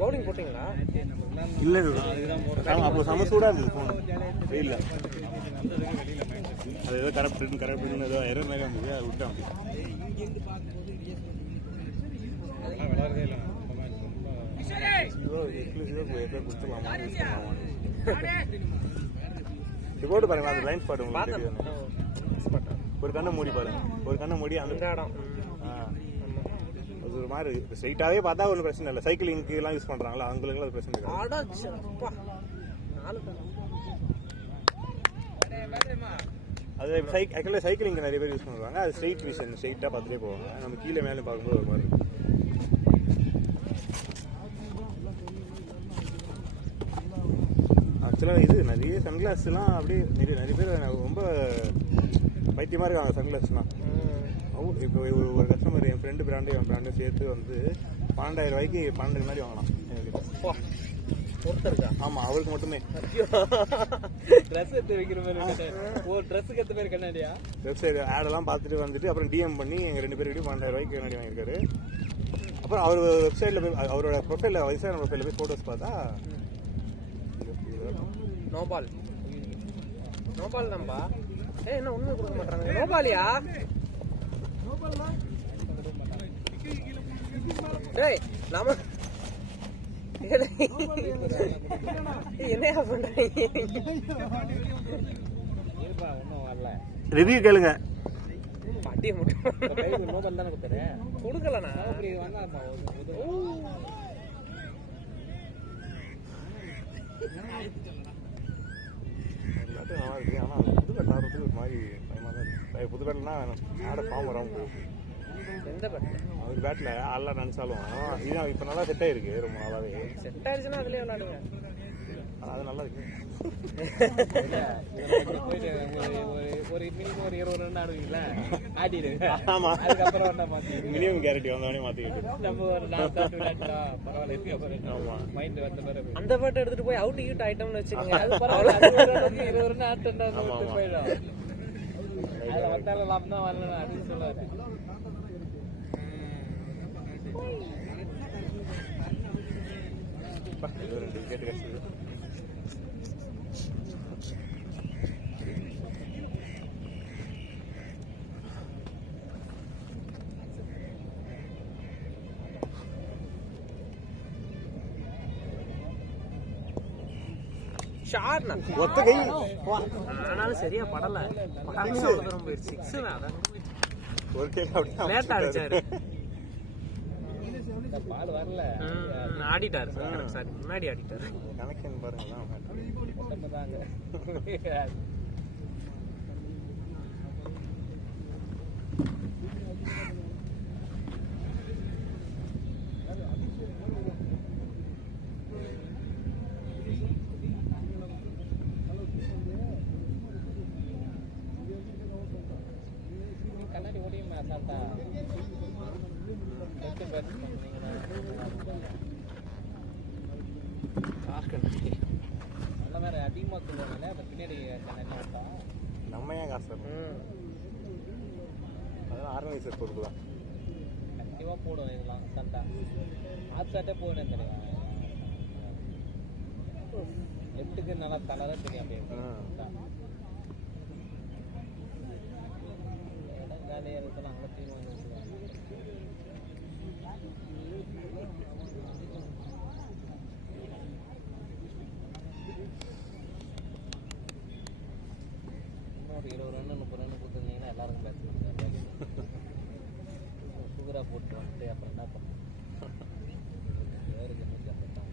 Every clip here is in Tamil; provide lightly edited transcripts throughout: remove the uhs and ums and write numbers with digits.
பவுலிங் போட்டிங்களா? இல்லை அப்போ செம சூடாக இருந்தது ஃபோன் வெயில்ல. அது ஏதோ கரெக்ட் ஏதோ எரர் மாதிரி வந்தது, அதை விட்டான். போட்டு பாருங்க, அது லைன் ஸ்பாட் உங்களுக்கு. ஒரு கண்ணை மூடி பாருங்க, ஒரு கண்ணை மூடி அந்த இடம் ஒரு மாதிரி ஸ்ட்ரைட்டாகவே பார்த்தா ஒன்றும் பிரச்சனை இல்லை. சைக்கிளிங்க்கு எல்லாம் யூஸ் பண்ணுறாங்களா, அவங்களுக்குலாம் அது பிரச்சனை இல்லை. அது ஆக்சுவலாக சைக்கிளிங் நிறைய பேர் யூஸ் பண்ணுவாங்க. அது ஸ்ட்ரெயிட் விஷன், ஸ்ட்ரெயிட்டாக பார்த்துட்டே போவாங்க. நம்ம கீழே மேலே பார்க்கும்போது ஒரு மாதிரி ஆக்சுவலாக இது நிறைய சன்கிளாஸ்லாம் அப்படியே நிறைய பேர் ரொம்ப பைத்தியமாக இருக்காங்க சன்கிளாஸ்லாம். இப்போ ஒரு கஸ்டமர் என் ஃப்ரெண்டு பிராண்டும் சேர்த்து வந்து 12,000 ரூபாய்க்கு 12 மாதிரி வாங்கலாம் ஒருத்தருக்கா? ஆமாம், அவருக்கு மட்டுமே. ட்ரெஸ் எடுத்து வைக்கிற மாதிரி ஒரு ட்ரெஸ்ஸுக்கு எத்த பேர் கண்ணாடியா? வெப்சைட் ஆடெல்லாம் பார்த்துட்டு வந்துட்டு அப்புறம் டிஎம் பண்ணி எங்கள் 2 பேருக்கிட்டையும் 12,000 ரூபாய்க்கு கண்ணாடி வாங்கியிருக்காரு. அப்புறம் அவர் வெப்சைட்டில் போய் அவரோட ப்ரொஃபைலில் வயசான ப்ரொஃபைலில் போய் ஃபோட்டோஸ் பார்த்தா நோபால் நம்பா என்ன உண்மை கொடுக்க மாட்டாங்க. நோபாலியா? டேய் நாம என்னையா பண்றீங்க? ரிவ்யூ கேளுங்க. பாட்டிய மட்டும் நோபால் தானே கொடுத்துறேன், கொடுக்கலண்ணா. நல்லா இருக்கு. ஆனால் புதுக்கட்டை ஆடுறதுக்கு ஒரு மாதிரி பயமாக தான் இருக்குது. புதுக்கட்டெலாம் ஆட ஃபார்ம் வராமல் போகுது. எந்த பேட்டில்? அவர் பேட்டில் ஆடலாம் நினச்சாலும் இதுதான் இப்போ நல்லா செட் ஆகிருக்கு. ரொம்ப நாளாவே செட் ஆயிடுச்சுன்னா அதுலேயே விளையாடுங்க. அது நல்லா இருக்கு. ஒரு மினிமம் ஒரு 20 ரன் ஆடுவீங்களா? ஆடிடுங்க. ஆமாம், அதுக்கப்புறம் என்ன மாற்றி மினிமம் கேரண்டி வந்தவொடனே மாற்றிக்கிட்டு நம்ம ஒரு 4 ஷாட் விளையாட்டா பரவாயில்ல இருக்கு. ஆமாம், மைண்ட் வந்த மாதிரி அந்த பாட்டு எடுத்துட்டு போய் அவுட் யூட் ஐட்டம்னு வச்சுக்கோங்க. அது பரவாயில்ல, 20 ரன் ஆட்டா போயிடும். அதில் வந்தாலும் லாபம் தான் வரல அப்படின்னு சொல்லுவாரு. இது 2 விக்கெட் கிடைச்சது. ஒத்த கை ஆனாலும் சரியா படல. போயிடுச்சு. ஒரு கை லேட்டா அடிச்சாரு. பால் வரல, ஆடிட்டாரு. சாரி, முன்னாடி ஆடிட்டாரு. கனெக்ஷன் பாருங்க. கண்ணாடி ஓடியுமா சாப்பிட்டா நல்ல மாதிரி அதிகமாக சொல்லுவாங்கல்ல, அந்த பின்னாடி கண்ணாடி ஓட்டம். நம்ம ஏன் காசு அதெல்லாம் ஆர்கனைசர் பொறுப்பு தான். கண்டிப்பாக போடும் இதெல்லாம். சட்டா ஆஃப் ஷாட்டே போயிடும் தெரியும். லெஃப்ட்டுக்கு நல்லா கலராக தெரியும். அப்படியே இடம் காலியாக இருக்கலாம். அங்கே தீர்மானம் ஒரு 20 ரன் 30 ரன் கொடுத்துருந்தீங்கன்னா எல்லாருக்கும் பேசலாம். சுகராக போட்டு வந்துட்டு அப்புறம் என்ன பண்ண வேறு ஜெமிச்சு அப்பதான்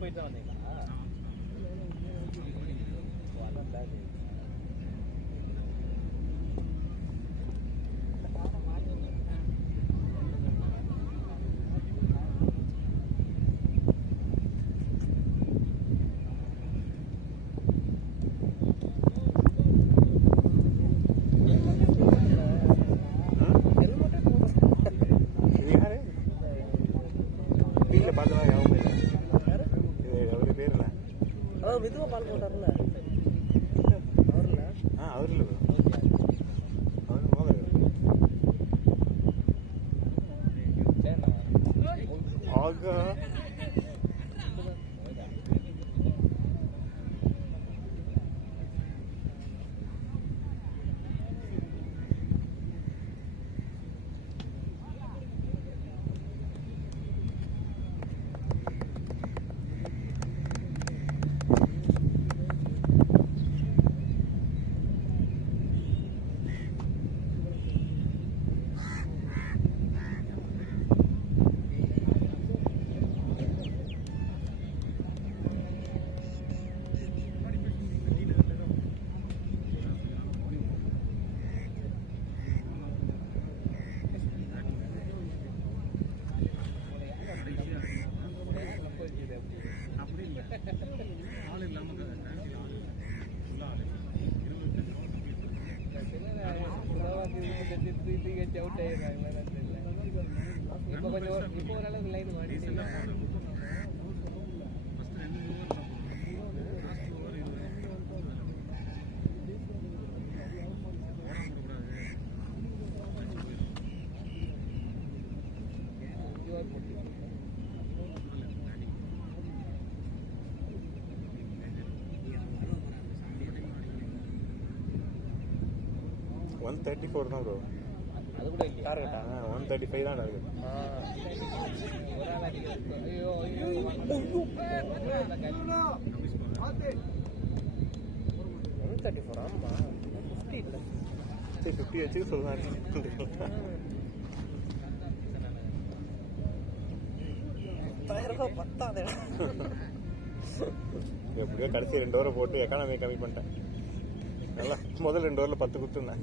போயிட்டு வந்தீங்களா? ரூபா பால் போட்டார்ல அவர்ல அவரில் அவர் மோகன் ஆகா இப்போ கொஞ்சம் இப்போ ஓரளவுக்கு லைன் மாறி $134 தான் ப்ரோ. அது கூட இல்லை டார்கெட்டா 135 தான் டார்கெட். ஒரு ஆள் அடிக்கிறது ஐயோ ஐயோ 134 ஆமா 50 இல்லை 50 வச்சு சொல்லுவாங்க. பத்தாது எப்படியோ கடைசி 2 ஓவர் போட்டு எக்கானமி கம்மி பண்ணிட்டேன். நல்லா முதல் 2 ஓவரில் 10 குத்துனேன்.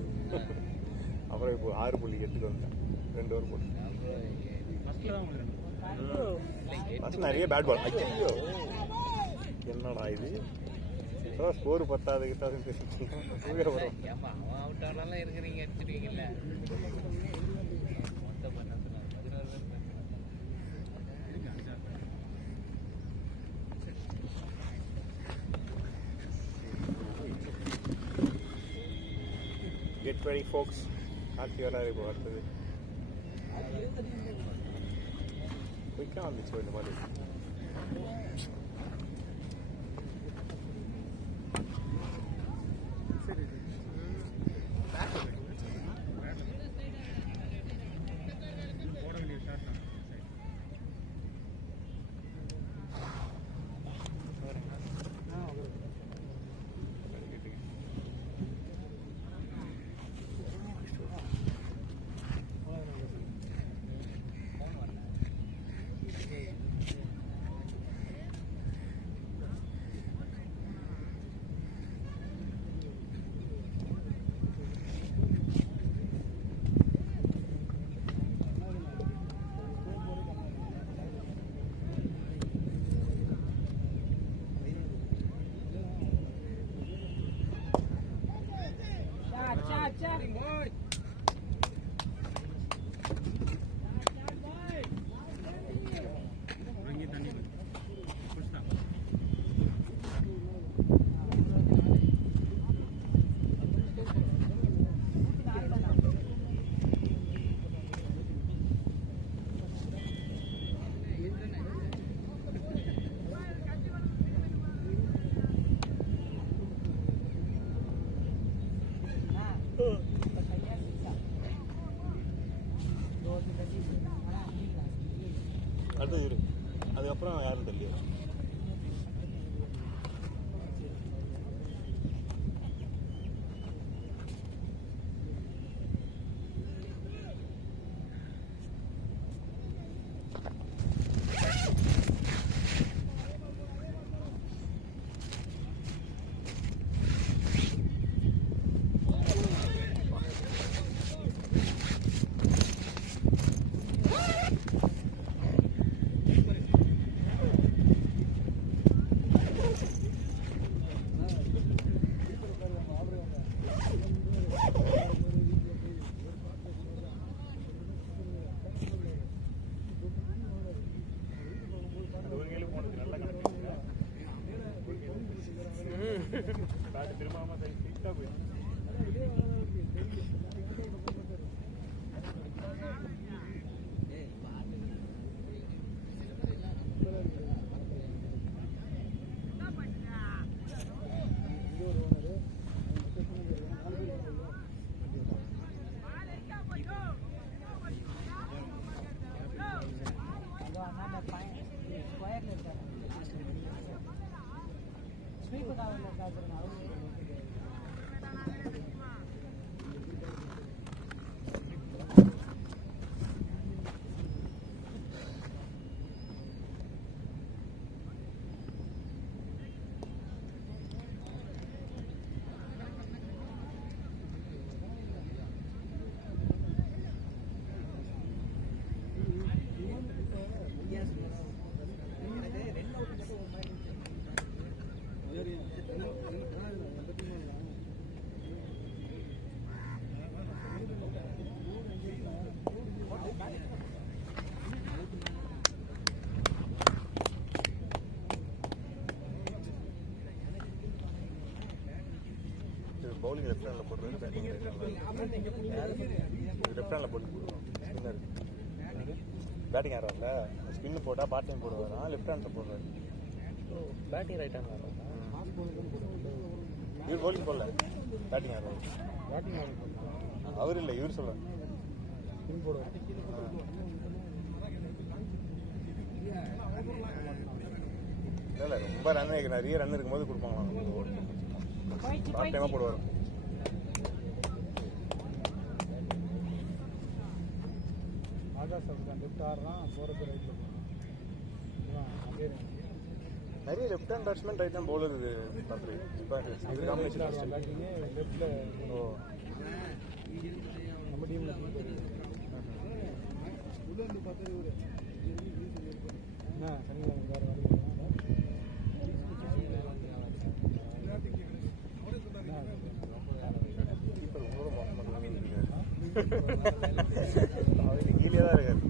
அப்புறம் இப்போ 6.8 வந்துட்டேன் 2 ஓவர் போட்டு. ஃபர்ஸ்ட் நிறைய பேட் பால். ஐயோ என்னடா இது ஸ்கோர் 10 கிட்ட வரும். ஏமா அவன் அவுட் ஆனாலும் இருக்கிறீங்க எடுத்துருவீங்கல்ல மொத்தம் 11 Get ready folks. கார்த்தி வராரு இப்போ அடுத்தது. குயிக்காக வந்துச்சு இந்த மாதிரி. அடுத்தது இரு. அதுக்கப்புறம் யாரும் தெரியல. பவுலிங் லெஃப்ட் ஹேண்டில் போடுறது, பேட்டிங் லெஃப்ட் ஹேண்டில் போட்டு போடுவோம். ஸ்பின்னர் பேட்டிங் ஆடுறாருல, ஸ்பின்னு போட்டால் பார்ட் டைம் போடுவாரா, லெஃப்ட் ஹேண்டில் போடுறாரு. பேட்டிங் ரைட் ஹேண்ட் ஆடுறா. இவர் பவுலிங் போடல, பேட்டிங் ஆடுறாரு. அவர் இல்லை, இவர் சொல்ல ஸ்பின் போடுவார். இல்லை ரொம்ப ரன் நிறைய ரன் இருக்கும்போது கொடுப்பாங்களாம், பார்ட் டைமாக போடுவார். நிறைய left hand batsman right hand bowler இது காம்பினேஷன். ஓ நம்ம டீம்ல அவருக்கு கீழே தான் இருக்காரு.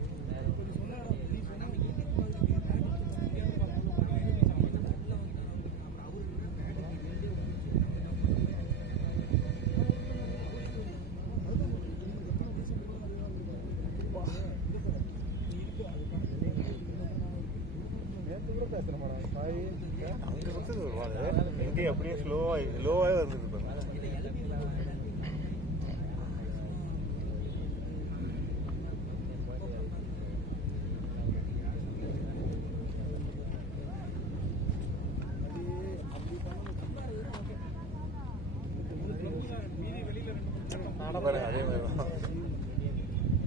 அங்கே சுற்றுது வருவாங்க, எங்கேயும் அப்படியே லோவாகவே வந்துருக்கு. அதே மாதிரி தான்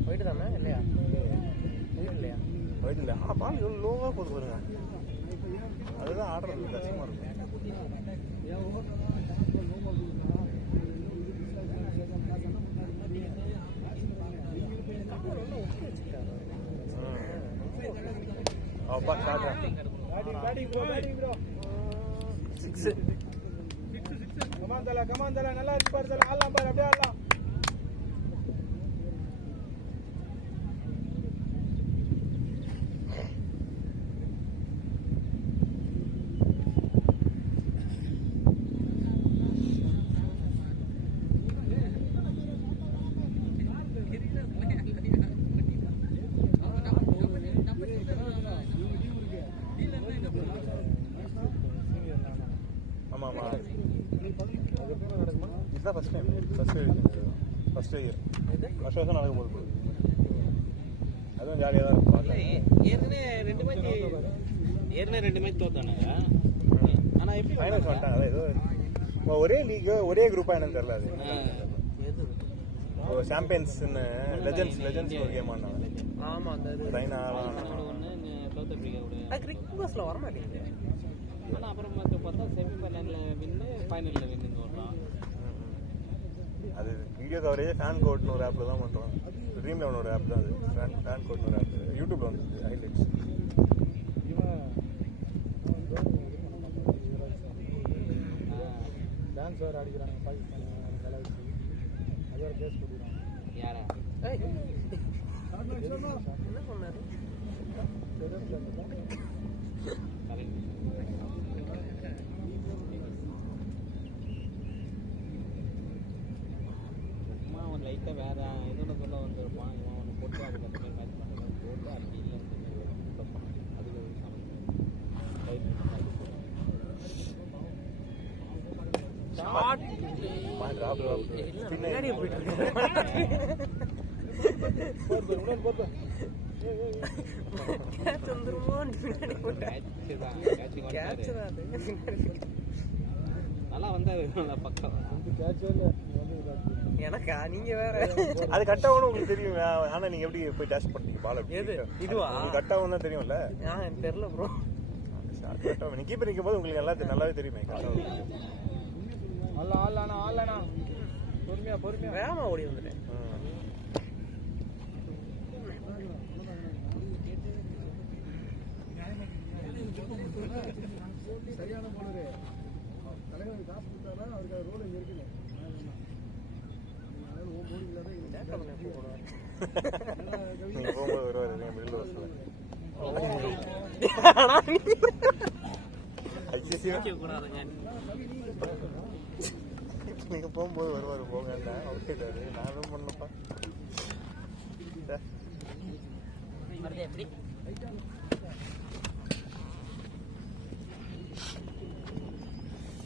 போயிட்டு தானே இல்லையா? இல்லையா போயிட்டு இல்லை. பால் எவ்வளோ லோவாக போட்டு பாருங்க, அதுதான் ஆடுறது கஷ்டமாக இருக்கும். அப்பா ஷாட்டா 6. கமாந்தலா நல்லா இருக்கு பாரு, ஆடலாம் பாரு, அப்படியே ஆடலாம். ஆமாம் ஆமாம், இதுதான் ஃபஸ்ட் டைம், ஃபஸ்ட் இயர் வருஷம் வருஷம் நடக்க போகுது. அதுவும் ஜாலியாக தான் இருக்கும். ஏற்கனவே 2 மேட்ச் தோத்தானுங்க. ஆனால் எப்படி ஃபைனல்ஸ் வந்துட்டாங்க. அதான் ஏதோ ஒரே லீக் ஒரே குரூப்பாக என்னன்னு தெரியல. அது சாம்பியன்ஸ்ன்னு லெஜெண்ட்ஸ் ஒரு கேம் ஆனாங்க. ஆமாம், அந்த சைனா சவுத் ஆப்பிரிக்கா கூட கிரிக்கெட் பாஸ்ல வர மாட்டேங்குது. ஆனால் அப்புறம் பார்த்தா செமிஃபைனலில் வின்னு, ஃபைனலில் வின்னு வர்றான். அது வீடியோ கவரேஜ் ஃபேன் கோட்னு ஒரு ஆப்பில் தான் பண்ணுறோம். ட்ரீம் லெவனோட ஆப் தான் அது. ஃபேன் கோட்னு ஒரு ஆப் யூடியூப்ல வந்து ஹைலைட்ஸ். டான்ஸ் வேறு அடிக்கிறாங்க பாகிஸ்தான் கலாய்ச்சி, அது வேறு கேஸ் போடுறாங்க. யாரா என்ன சொன்னாரு? வேற இதோட சொல்ல வந்திருப்பான் இவன் ஒன்று போட்டு அதுக்கு அந்த மாதிரி மேட்ச் பண்ணுறது போட்டு அப்படி இல்லைன்னு அதுக்கு ஒரு நல்லா வந்தாரு பக்கம் எனக்கா நீங்க வேற அது கட்டாவும் உங்களுக்கு தெரியும். ஆனா நீங்க எப்படி போய் டேஷ் பண்ணீங்க பால்? எது இதுவா? கட்டாவும் தான் தெரியும்ல. எனக்கு தெரியல ப்ரோ. நீ கீப்பர் நிற்கும் போது உங்களுக்கு நல்லா நல்லாவே தெரியுமே. ஆளானா பொறுமையா வேகமா ஓடி வந்துட்டேன். சரியான போனது தலைவர் காசு கொடுத்தாரா அவருக்கு ரோல் இங்க இருக்குல்ல. நீங்க போகும்போது வருவாரு மிடில் நீங்க போகும்போது வருவாரு போங்க அவுட்டாரு. நானும் பண்ணப்பா எப்படி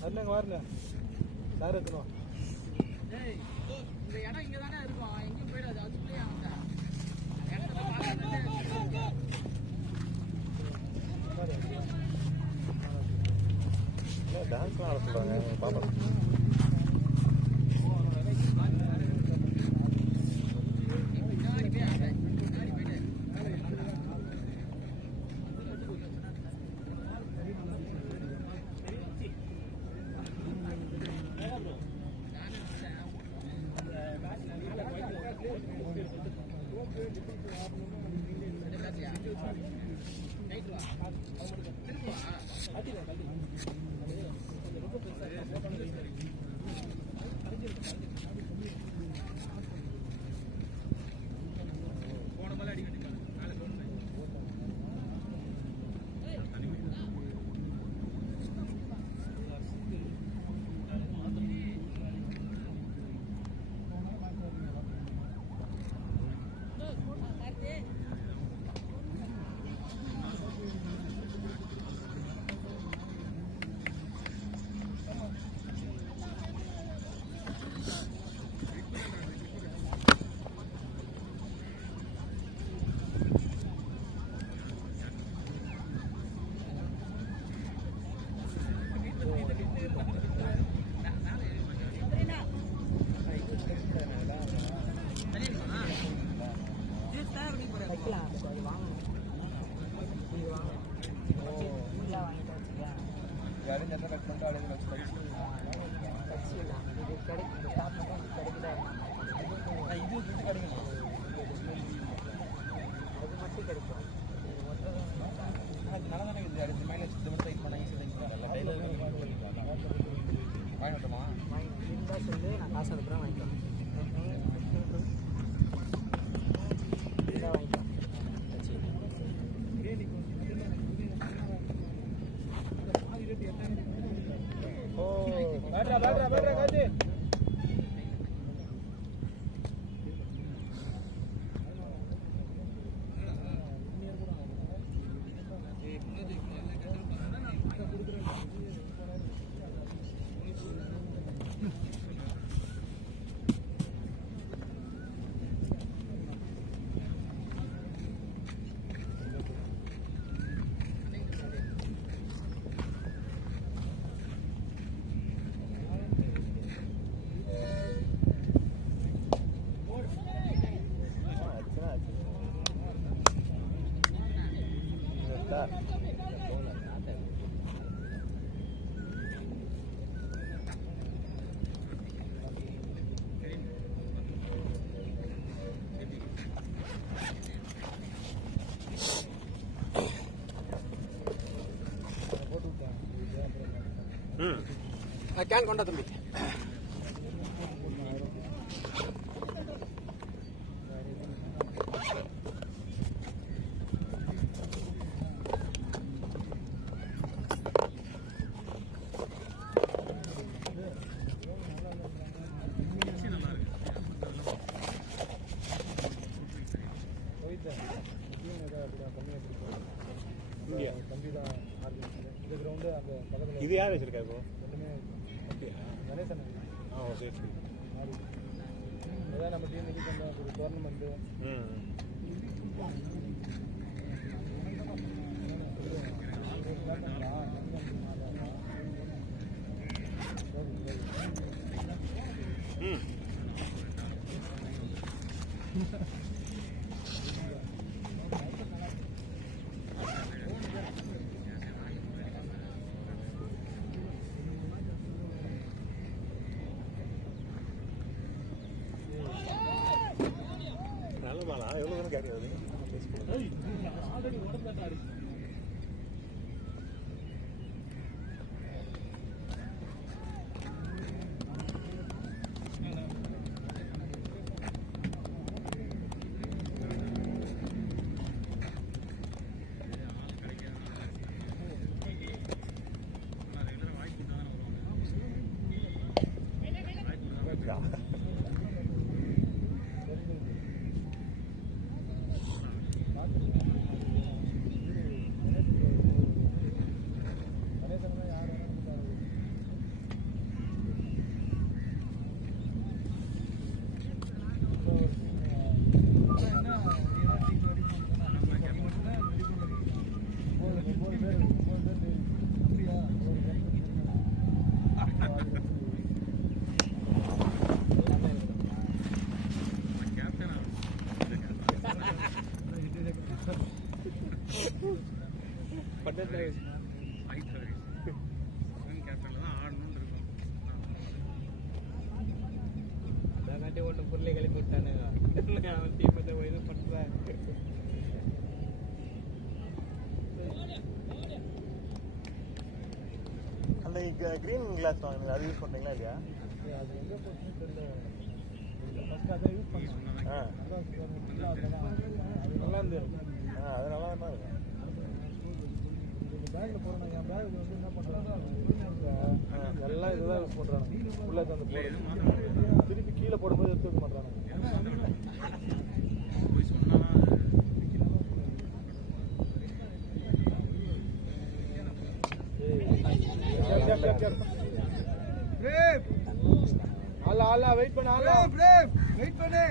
அண்ணங்க வரல சார் எத்தணும் இந்த இடம் இங்க தானே இருக்கும், எங்கேயும் போயிடாது. அதுக்குள்ளேயே டான்ஸ்லாம் ஆட சொல்றாங்க பாப்பா. கேன் கொண்டா தம்பி. டீம் ஏதாவது அப்படி கம்மியாக பிடிக்கும். இங்கே தம்பி தான் ஆர்கனைசர். இந்த கிரவுண்டு அந்த பக்கத்தில் இது யார் வச்சிருக்கா இப்போ? ரெண்டுமே அப்படியா? கணேசன் ஆ சரி சரி. மாறி ஏதாவது நம்ம டீம் இது பண்ண ஒரு டோர்னமெண்ட்டு ம் ம் நல்ல மாலா எவ்வளோ தானே கேட்க வருது? ஆல்ரெடி உடம்பு அடி அதாட்டி ஒன்று பொருளை கழிப்பு விட்டானுங்க அவன் டீம் போய் தான் பண்ணுறான். அந்த க்ரீன் கிளாஸ் வாங்கினது அது யூஸ் பண்ணுறீங்களா இல்லையா? அது எங்கே போச்சுன்னு தெரியல. ஃபஸ்ட்டு அதை யூஸ் பண்ணேன். ஆ அது நல்லா இருந்தது. அது நல்லா தான் இருக்கும். இந்த பேக்கில் போகிறேன். என் பேக் வந்து என்ன பண்ணுறாங்க எல்லாம் இதுதான் யூஸ் பண்ணுறாங்க. உள்ளே தந்து போடுறது திருப்பி கீழே போடும்போது எடுத்து வைக்க மாட்டாங்க. அல்ல வெயிட் பண்ணு வெயிட் பண்ணு.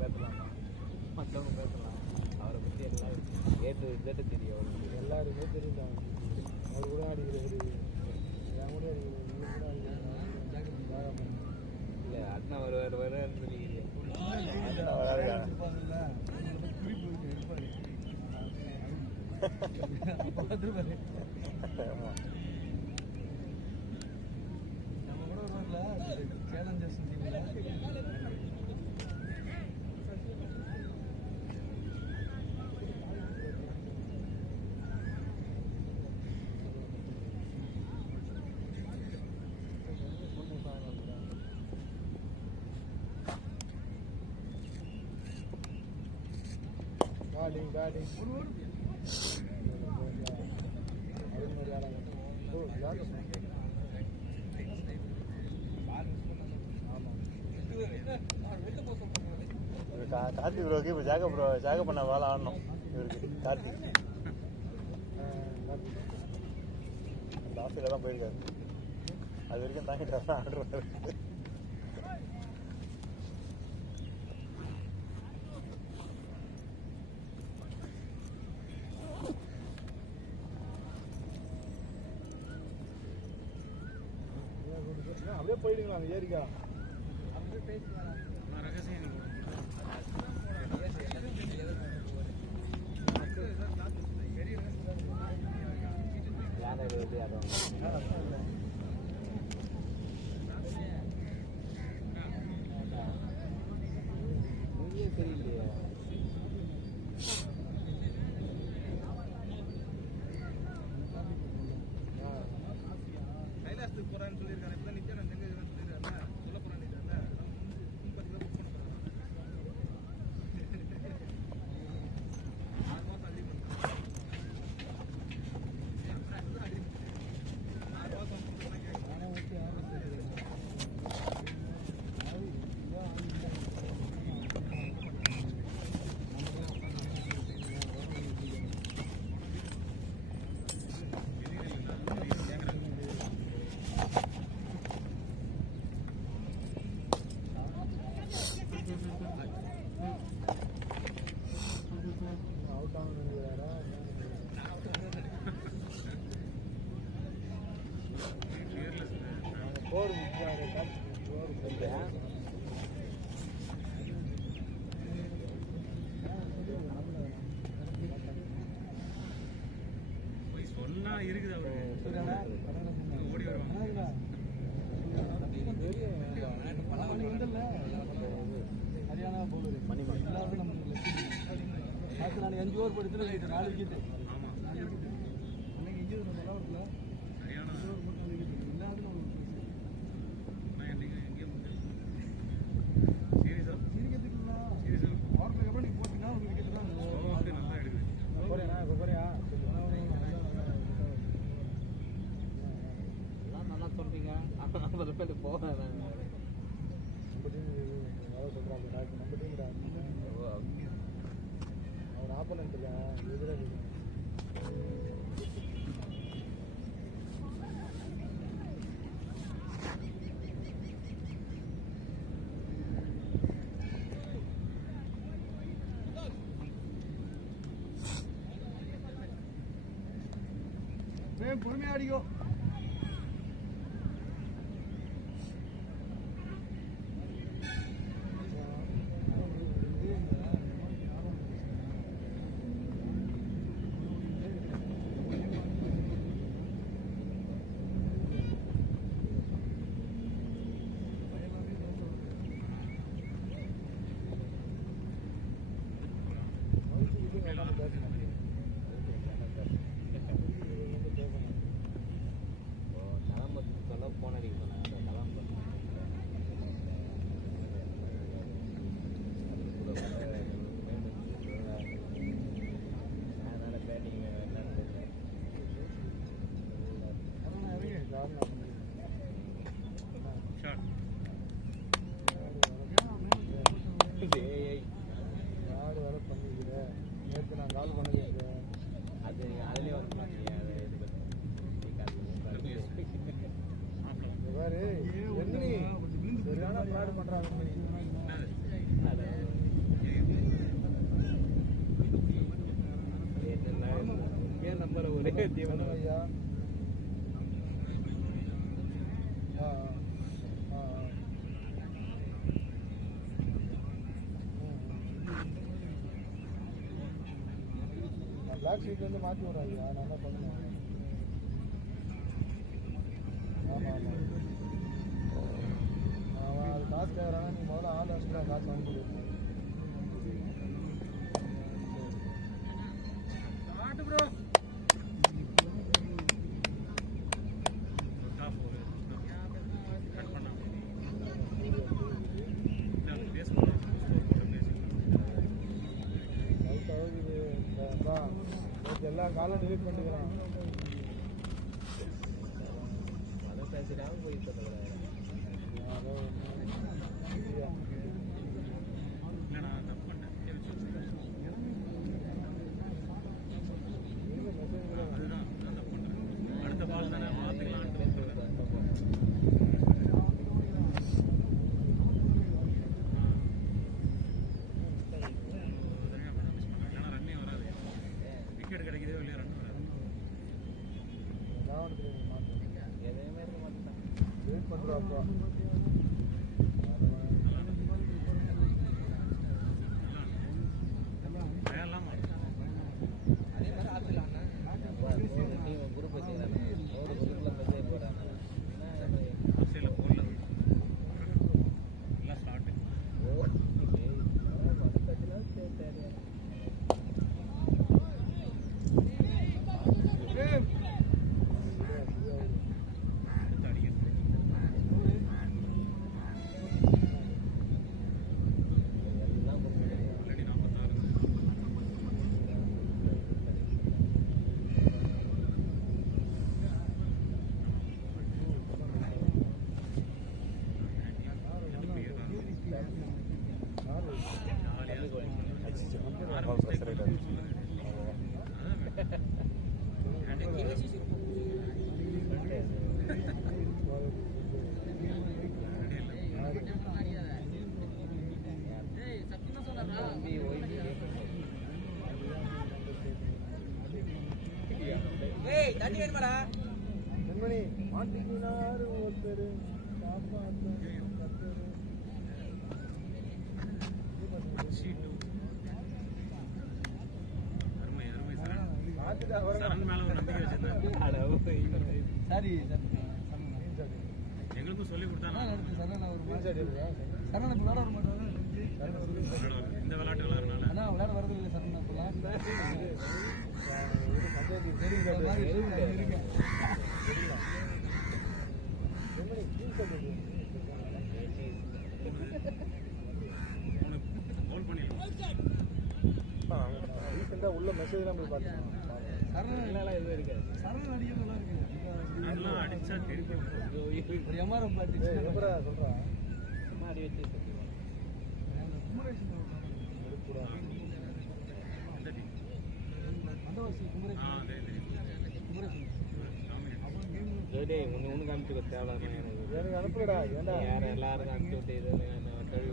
பேசலாமா மற்றவங்க பேசலாம். அவரை பற்றி எல்லாம் ஏற்று இதை தெரியும் அவருக்கு. எல்லாருமே தெரியும். அவர் கூட அடிக்கிறாரு, என் கூட அடிக்கிறாரு, இல்லை அண்ணா வருவார் சொல்லிக்கிறேன். நம்ம கூட வருவார்ல சேலஞ்சர்ஸ் பேட்டிங் கார்த்திக் ப்ரோக்கு இப்போ ஜாக பண்ண வேலை ஆடணும் இவருக்கு. கார்த்திக் அந்த ஆஃபீஸில் தான் போயிருக்காரு. அது வரைக்கும் தாங்கிட்டு தான் ஆடுறாரு. அப்படியே போயிடுங்களா அந்த ஏரிக்கா? தெரியலையே. கைலாசத்துக்கு போறான்னு சொல்லியிருக்காரு. இப்ப நித்யானந்த் எங்க சொல்லியிருக்காருல்ல, சொல்ல போறான்னு சொன்னா இருக்குது அவரு ஓடி வருவாங்க. ஹரியானா பவுலர் எல்லாரும் நம்ம நான் 5 ஓவர் படுத்துல 4 விக்கெட். ஆமா அன்னைக்கு இங்கே நல்லா இருக்குல்ல ஹரியானா எல்லாரும் நான் இன்னைக்கு எங்கே சீரியஸா சீரியஸா வாரத்துக்கு அப்புறம் நீங்க போட்டீங்கன்னா ஒரு விக்கெட் தான் ஓகே நல்லா எடுக்குது. போறியா எல்லாம் நல்லா சொல்றீங்க அதில் போயிட்டு போகிறேன் நம்ம டீம் சொல்றாங்க டாக்டர் நம்ம டீம் அவர் ஆப்போனன்ட் இல்லை எதிராக பொறுமையா அடிக்கோ. யார் வேலை பண்ணிருக்கிறேன் நேற்று நான் கால் பண்ணிருக்கேன் அது அதுலேயே வந்து வேறு சரியான பிளாடு பண்றாங்க. நம்பர் ஒரே தீவனம் ஐயா பிளாக் ஷீட் வந்து மாற்றி விடுறேன் ஐயா நான் என்ன பண்ணுவேன். ஆமாம் அவன் அது காசு கேட்குறாங்க நீ முதல்ல ஆள் வச்சுட்டு காசு வாங்கி கொடு. எல்லா காலம் டிலீட் பண்ணிக்கிறான். அதை பேசிடாம போய் சொல்லுறேன். அடுத்த பால் தானே மாற்றிக்கலாம். கிடைக்குதோ இல்லையா ரன் வராது. எதையுமே இருக்க மாட்டேன் வெயிட் பண்ணுறாப்பா. பயம்லாம் அதே மாதிரி ஆப்பிளாங்க டீம் குரூப் வச்சுக்கிறாங்க. ஒரு குரூப்பில் மெசேஜ் போடுறாங்க. ஆஸ்திரேலியா போடல எல்லாம் ஸ்டார்ட். பெண்மணி மாட்டிக்கினாரு ஒருத்தர் எங்களுக்கும் சொல்லி கொடுத்தாங்க இந்த விளையாட்டு விளையாடுறதுனால வரது இல்லை கோல் பண்ணிடலாம். ரீசெண்டாக உள்ள மெசேஜ்லாம் போய் பார்த்தேன். சரணெல்லாம் எதுவும் இருக்காது. சரண் அடிக்க நல்லா இருக்கு. அதெல்லாம் அடிச்சா தெரியும். ஒரு எம்ஆர்எஃப் பார்த்து எப்படா சொல்கிறேன் அடி வச்சு குமரேஷன் அந்த வருஷம் குமரேஷன் ஒன்று காமிச்சு தேவை எனக்கு அனுப்புடா ஏன்டா யார் எல்லாருக்கும் அனுப்பிச்சு விட்டு இது கழுவி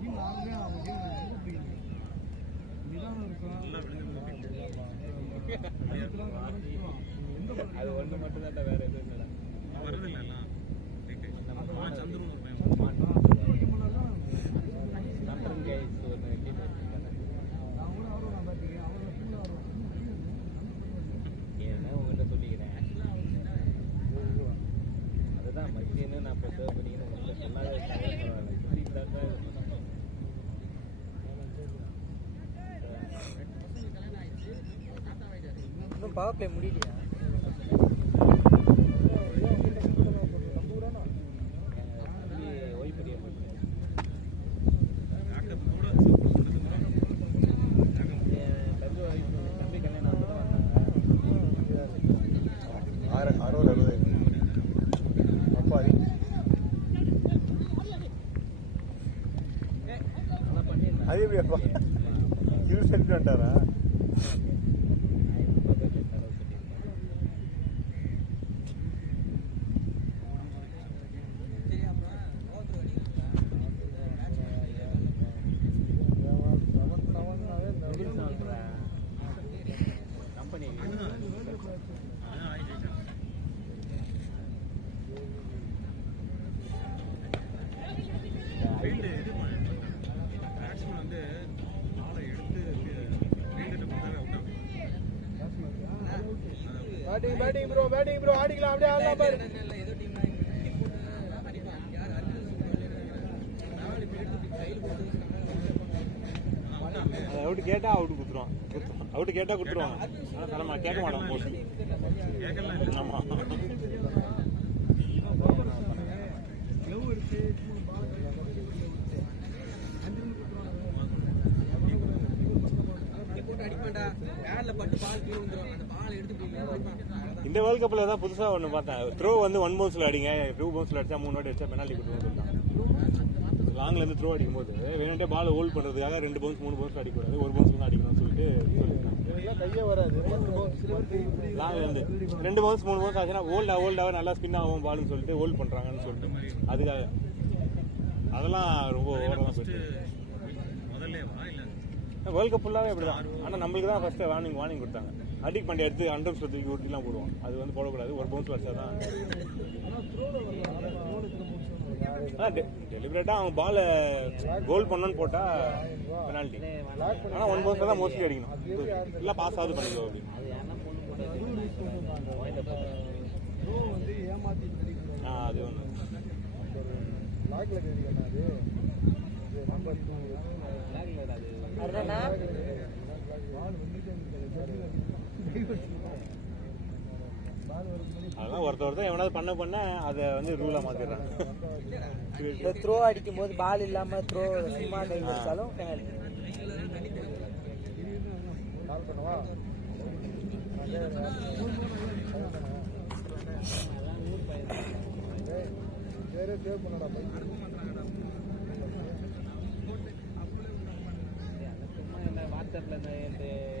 டீம் ஆளுமே அவங்க டீம் நிதானம் இருக்கும். அது ஒன்று மட்டும் தான், வேற எதுவும் இல்லை. வருதில்ல எல்லாம் சந்துரும் ஒரு பையன் நம்பரும் கேஸ் ஒரு டீம் ஏன்னா உங்கள்கிட்ட சொல்லிக்கிறேன். அதுதான் மத்தியன்னு நான் இப்போ சேவ் பண்ணிக்கிறேன். உங்கள்கிட்ட சொல்லாத இன்னும் பவர் பிளே முடியலையா? அது எப்படியாப்பா இது செஞ்சு வந்துட்டாரா? கம்பெனி ஃபீல்டு இது பேட்ஸ்மேன் வந்து ஆளை எடுத்து ஃபீல்டு கொடுத்தாவே அவுட் ஆகும். பேட்டிங் ப்ரோ ஆடிக்கலாம் அப்படியே ஆடலாம் பாரு. அவுட் கேட்டா அவுட் குத்துருவான். அவுட் கேட்டா குத்துருவாங்க. ஆனால் தலைமை கேட்க மாட்டான் மோஸ்ட்லி. கேட்கலாம் இல்லை. ஆமா இந்த வேர்ல்ட் கப்ல ஏதாவது புதுசா ஒன்று பார்த்தேன். த்ரோ வந்து 1 பவுன்ஸ்ல அடிங்க, 2 பவுன்ஸ்ல அடிச்சா 3 வாட்டி அடிச்சா பெனால்டி கொடுத்துருன்னு சொல்லிட்டாங்க. லாங்ல இருந்து த்ரோ அடிக்கும்போது வேணும்ட்டே பால் ஹோல்ட் பண்றதுக்காக 2 பவுன்ஸ் 3 பவுன்ஸ் அடிக்கூடாது, 1 பவுன்ஸ் தான் அடிக்கணும்னு சொல்லிட்டு சொல்லியிருக்காங்க. கையே வராது. லாங்ல இருந்து 2 பவுன்ஸ் 3 பவுன்ஸ் ஆச்சுன்னா ஹோல்டாக நல்லா ஸ்பின் ஆகும் பால்னு சொல்லிட்டு ஹோல்ட் பண்றாங்கன்னு சொல்லிட்டு அதுக்காக அதெல்லாம் ரொம்ப ஓவரா தான் போயிட்டு முதல்ல வா இல்லை வேர்ல்ட் கப் ஃபுல்லாவே அப்படிதான். ஆனா நம்மளுக்கு தான் ஃபர்ஸ்ட் வார்னிங் கொடுத்தாங்க. அடிக் பண்ணி எடுத்து அண்டர் தூக்கி ஊட்டிலாம் போடுவோம். அது வந்து போடக்கூடாது, 1 பவுன்ஸ் வச்சாதான். டெலிபரேட்டா அவங்க பால கோல் பண்ணணும்னு போட்டா பெனால்டி. ஆனா 1 பவுன்ஸ் தான் மோஸ்ட்லி அடிக்கணும், இல்ல பாஸ் ஆகுது பண்ணிக்கோ அப்படின்னு. அது ஒண்ணு அதெல்லாம் ஒருத்தர் எவனாவது பண்ண அதை வந்து ரூலா மாத்திடுறாங்க. த்ரோ அடிக்கும் போது பால் இல்லாம த்ரோ சும்மா கையில் அடிச்சாலும் பெனால்டி. வாட்ஸ்அப்ல இந்த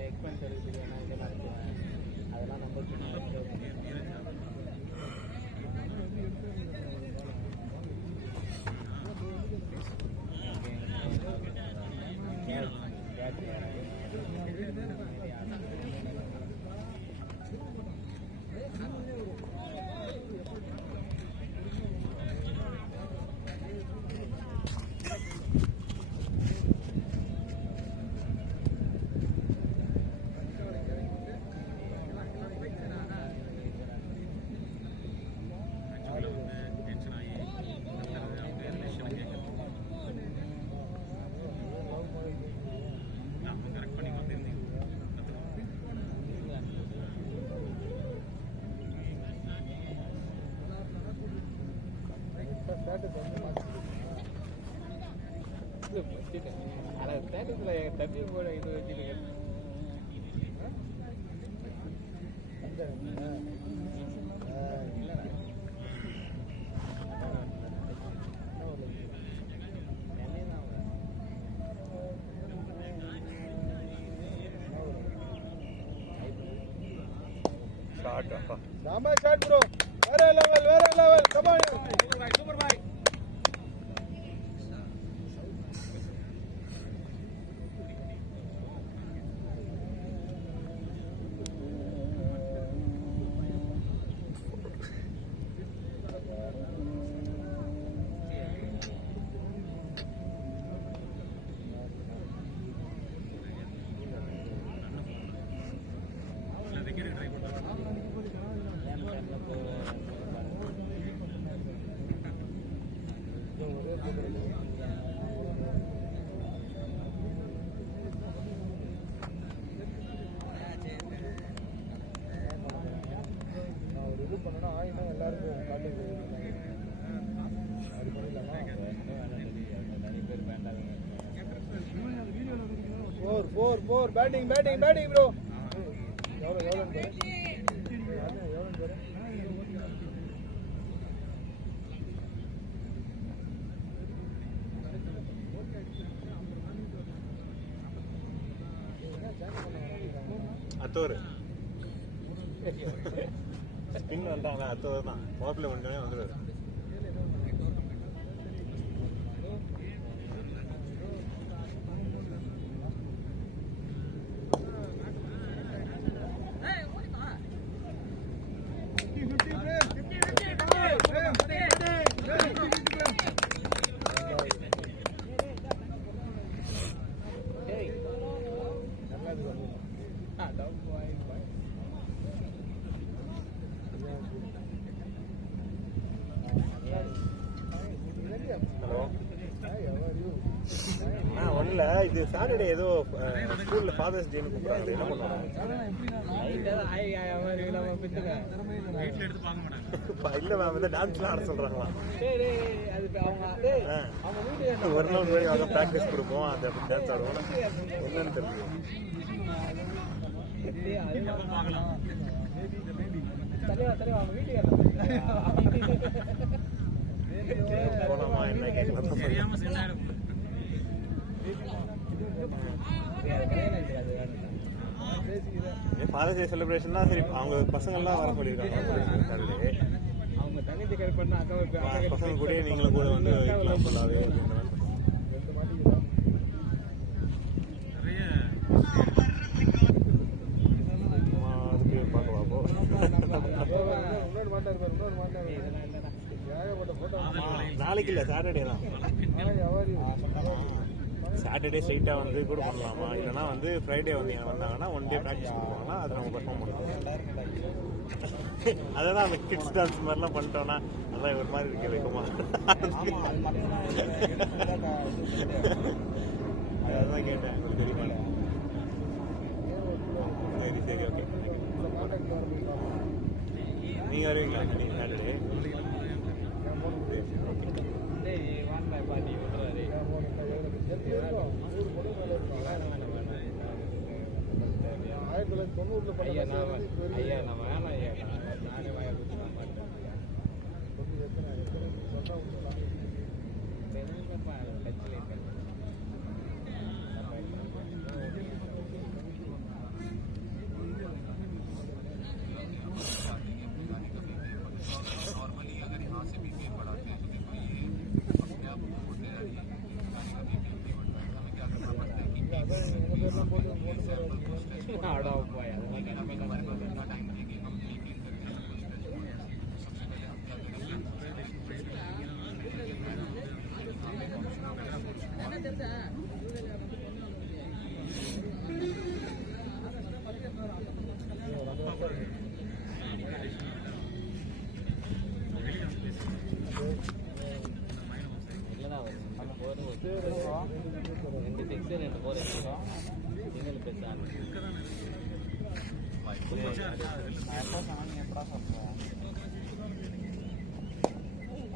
எக்ஸ்பென்ஸ் இருக்குது அதெல்லாம் நம்ம ஸ்டேட்டஸ் வந்து மாற்றிட்டு ஆனால் ஸ்டேட்டஸில் எங்கள் தம்பி போட இது வச்சுருக்கேன். ஷார்ட் அப்பா Sama shot bro. Vera level. Come on. Super bike. நான் ஒரு இது பண்ணேன்னா ஆயினா எல்லாருக்கும் காட்டு அது பண்ணிடலாமா? 4 பேட்டிங் ப்ரோ. எவ்வளோன்னு பாரு. எவ்வளோன்னு பாரு. அத்தோர் ஸ்பின் வந்தாங்க. அத்தோர் தான் பவர்ல பண்ணவே வந்துடுவார். ஹலோ ஒன்றும் இது சாட்டர்டே ஏதோ ஸ்கூல்ல ஃபாதர்ஸ் டேன்னு கூப்பிட்றாங்க. என்ன பண்ணுவாங்க? வீட்டில் எடுத்து பார்க்க மாட்டாங்க. இல்லை மேம் வந்து டான்ஸ்லாம் ஆட சொல்கிறாங்களா? அவங்க வீட்டு ஒரு நாள் முன்னாடி அவங்க ப்ராக்டிஸ் கொடுப்போம். அந்த டான்ஸ் ஆடுவோம். என்னன்னு தெரியல. பார்க்கலாம். தலைவா அவங்க வீட்டுக்கு போலாமா என்ன கேட்கலாம்? தெரியாம செல்லாயிடும். ஃபாதர்ஸ் டே செலிப்ரேஷன் தான். சரி அவங்க பசங்கள்லாம் வர சொல்லியிருக்காங்க சாட்டர்டே. அவங்க தண்ணி கரெக்ட் பண்ணா அக்கா பசங்க கூட நீங்களும் கூட வந்து வைக்கலாம் ஃபுல்லாகவே அப்படின்ற நிறைய அதுக்கு பார்க்க பார்ப்போம். இன்னொரு மாட்டாரு. ஏகப்பட்ட போட்டோ. நாளைக்கு இல்லை சாட்டர்டே தான். எவாரியும் சாட்டர்டே ஸ்ட்ரைட்டாக வந்து கூட பண்ணலாமா? இல்லைனா வந்து ஃப்ரைடே வந்தாங்கன்னா ஒன் டே ப்ராக்டிஸ் கொடுப்பாங்கன்னா அதை நம்ம பர்ஃபார்ம் பண்ணலாம். அதான் அந்த கிட்ஸ் டான்ஸ் மாதிரிலாம் பண்ணிட்டோம்னா அதான் ஒரு மாதிரி இருக்க வைக்குமா? அதான் கேட்டேன். உங்களுக்கு தெரியுமா? சரி சரி ஓகே. நீங்கள் வருவீங்களா நீங்கள் சாட்டர்டே? பாட்டி விடுறாரு. ஐயா நான் வேணாம் ஐயா, நானே வாய கொடுத்து நான் மாட்டேன். டச்சில் இருக்கேன்.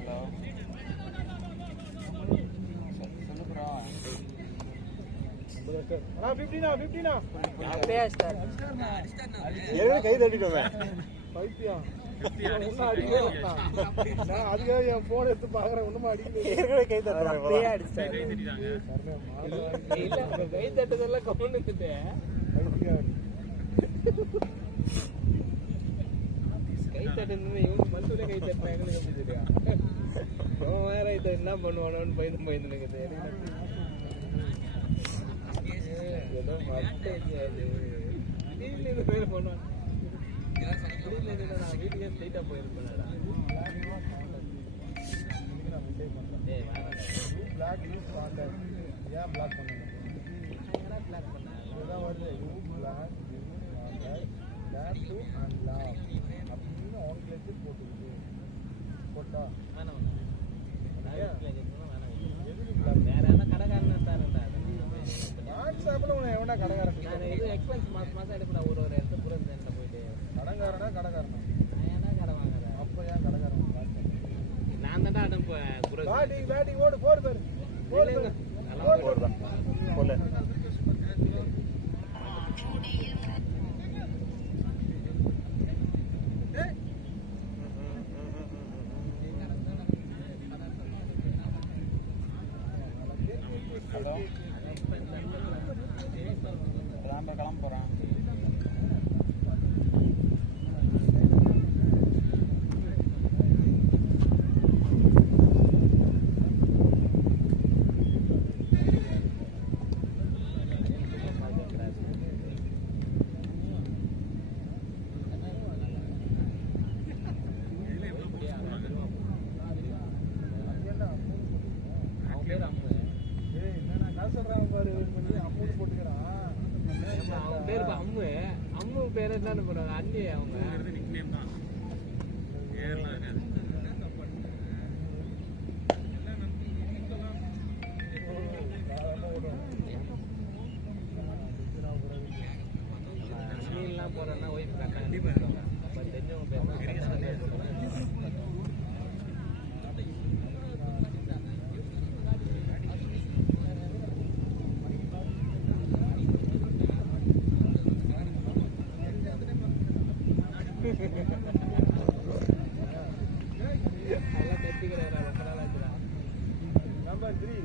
ஹலோ அண்ணா 50னா அப்படியே ஸ்டார் ஏற்கனவே கை தட்டிட்டோமே. பைத்தியம் ஒன்னும் அடிக்கவே இல்லைண்ணா. நான் அதுக்காக என் போன் எடுத்து பாக்குறேன் ஒண்ணுமா அடிக்கல. ஏற்கனவே கை தட்டுறோம். அப்படியே அடிச்சாரு. சரணே, இல்ல அந்த கை தட்டுதெல்லாம் கவுனுக்குது. பைத்தியம். கை தட்டுன்னு இவங்க மனசுல கை தட்டுனா எங்களுக்கு எப்படி தெரியும்? அவன் வேற இதை என்ன பண்ணுவானோன்னு பயந்து இருக்குது. ஏதோ மட்டேஜ் அது திடீர்னு இது பேர் பண்ணுவான். திடீர்னு நான் வீட்டுக்கே ஸ்ட்ரைட்டா போயிருப்பேன்டா. ஏய் வேணாம். பிளாக் யூஸ் கான்டாக்ட் ஏன் பிளாக் பண்ணுங்க? இதுதான் வருது. You block contact to unlock அப்படின்னு ஆன்லைன்ல போட்டுருக்கு. போட்டா வேணாம். வேற என்ன கடைக்காரன் இருந்தாருண்டா. வாட்ஸ்அப்ல உன எவனா கடைக்காரன்? நான் இது எக்ஸ்பென்ஸ் மாசம் எடுக்கணும். ஒரு இடத்துக்கு புறம் சென்டர் போயிட்டு கடைக்காரனா கடைக்காரனா? நான் என்ன கடை வாங்குறேன்? அப்ப ஏன் கடைக்காரன்? நான் தான்டா அனுப்ப புறம் பேட்டிங் ஓடு போடு பாரு. போடு பாரு. போடுதான். போல. கிளம்ப போறான். அவன் பேர் அம்மு. ஏய் என்னடா காசு சொல்றாங்க பாரு. அமௌண்ட் போட்டுக்கறான். அவன் பேர் அம்மு. அம்மு பேர் என்னன்னு போறாங்க? அண்ணி அவங்க. நிக்நேம் தான். பேர்லாம் இருக்காது. அண்ணிலாம் போறேன்னா ஒய்ஃப் கரெக்டாக அப்போ தெரிஞ்சவங்க பேர் அதெல்லாம் கட்டிக்கிறாரா? ரொம்ப நாள் ஆச்சுடா. Number 3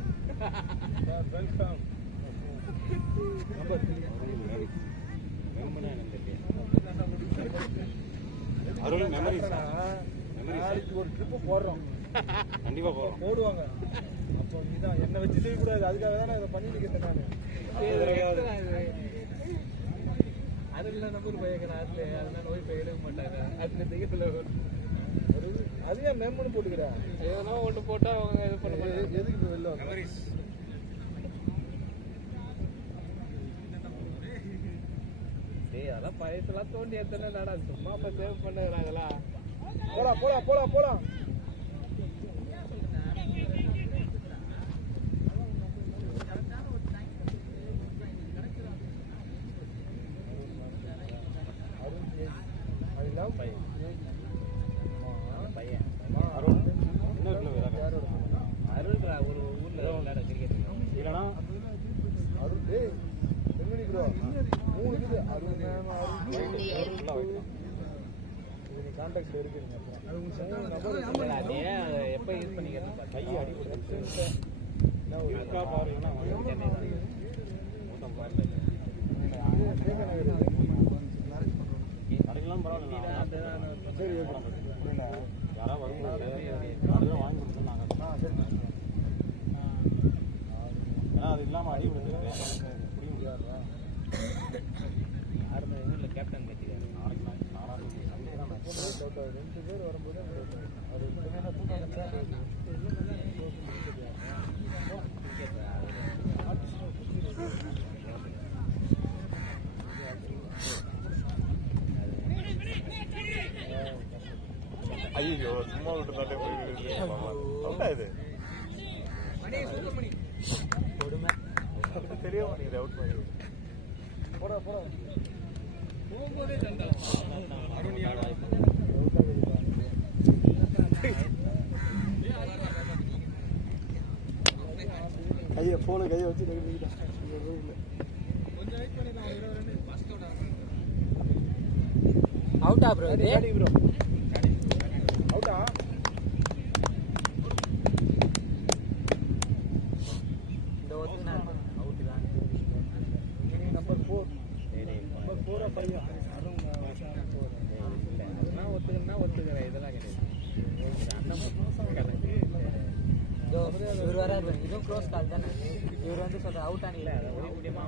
welcome. Number 3 Arul memories. நாளைக்கு ஒரு ட்ரிப் போடுறோம். கண்டிப்பா போறோம். போடுவாங்க. அப்போ நீதான் என்ன வச்சு செய்ய கூடாது. அதுக்காக தான் இதை பண்ணிட்டு இருக்கேன் நானு. அதுல நம்பர் பயக்கிறேன். அதுல அதனால ஒய்ஃப் எடுக்க மாட்டாங்க. அதுல திகத்துல அது ஏன் மெம்னு போட்டுக்கிறேன்? எதனா ஒன்று போட்டா அவங்க இது பண்ண மாட்டாங்க. எதுக்கு இப்போ வெளில வர? மெமரிஸ். டேய் அதெல்லாம் பழையதெல்லாம் தோண்டி எத்தனை நாடா சும்மா இப்போ சேவ் பண்ணுறாங்களா? போலாம் போலாம் போலாம் போலாம். I love பையன் அருள் இன்னொரு யாரோட? அருள்ரா ஒரு ஊர்ல விளையாட கிரிக்கெட். இல்லைன்னா அருள் டேய் எங்கடி ப்ரோ? 3 இருக்குது. அருள் மேம் அருள் ஃபுல்லாக வைக்கலாம். இது கான்டாக்ட்ல இருக்குங்க. அது உங்க சென்டர் நம்பர் அதே எப்போ யூஸ் பண்ணிக்கிறது? கை அடி இருக்கா பாருங்கன்னா மொத்தம் பாருங்க. கடைக்கெல்லாம் பரவாயில்ல. சரி யாராவது வரும்போது அதுதான் வாங்கி கொடுத்தோம் நாங்கள். சரி ஏன்னா அது இல்லாமல் அடி விடுறது புரிய முடியாதுதான். யாருமே ஊர்ல கேப்டன் கட்டிக்காரு. நாளைக்கு நாளாக சண்டே தான் மேட்ச். 2 பேர் வரும்போது அது தூக்கம் ஐயோ சும்மா விட்டு தாண்டே போய் இது கொடுமை. தெரிய மாட்டேங்குது அவுட் மாதிரி. போடா போடா. போகும்போதே சண்டை. கையை ஃபோனை கையை வச்சு அவுட்டா ப்ரோ இது அடி ப்ரோ அவுட்டா இந்த ஒத்துனா அவுட் தான் நம்பர் 4 நம்பர் 4 5 அதெல்லாம் ஒத்துக்கிறேன் இதெல்லாம் கிடையாது இவர் வராது இதுவும் க்ளோஸ் கால் தானே இவர் வந்து சொல்ற அவுட் ஆனில ஒரே முடியுமா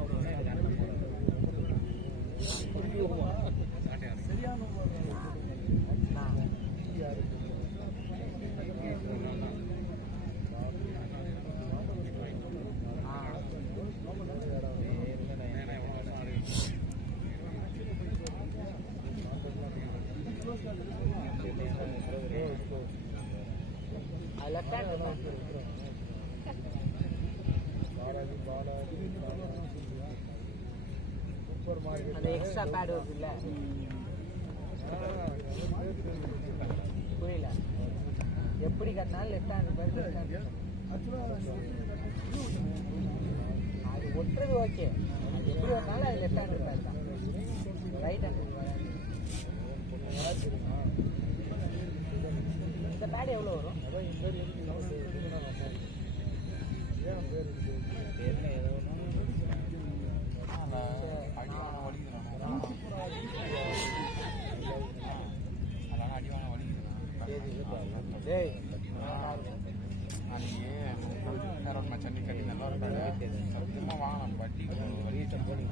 லெஃப்ட் ஹேண்ட் சூப்பர் மார்க்கெட் அந்த எக்ஸ்ட்ரா பேட் வருது இல்ல புரியல எப்படி கட்டினாலும் லெஃப்ட் ஹேண்ட் பேட் அது ஒட்டுறது ஓகே அது எப்படி வரனாலும் அது லெஃப்ட் ஹேண்ட் பேட் தான் ரைட் ஹேண்ட் இந்த பேட் எவ்வளோ வரும் அதான் இந்த பேர் ஏன் பேர் தெரியல ஏதோ டேய் சென்னை கட்டி நல்லா இருக்காது சத்தியமா வாங்கலாம் வட்டி வலியிட்ட போடி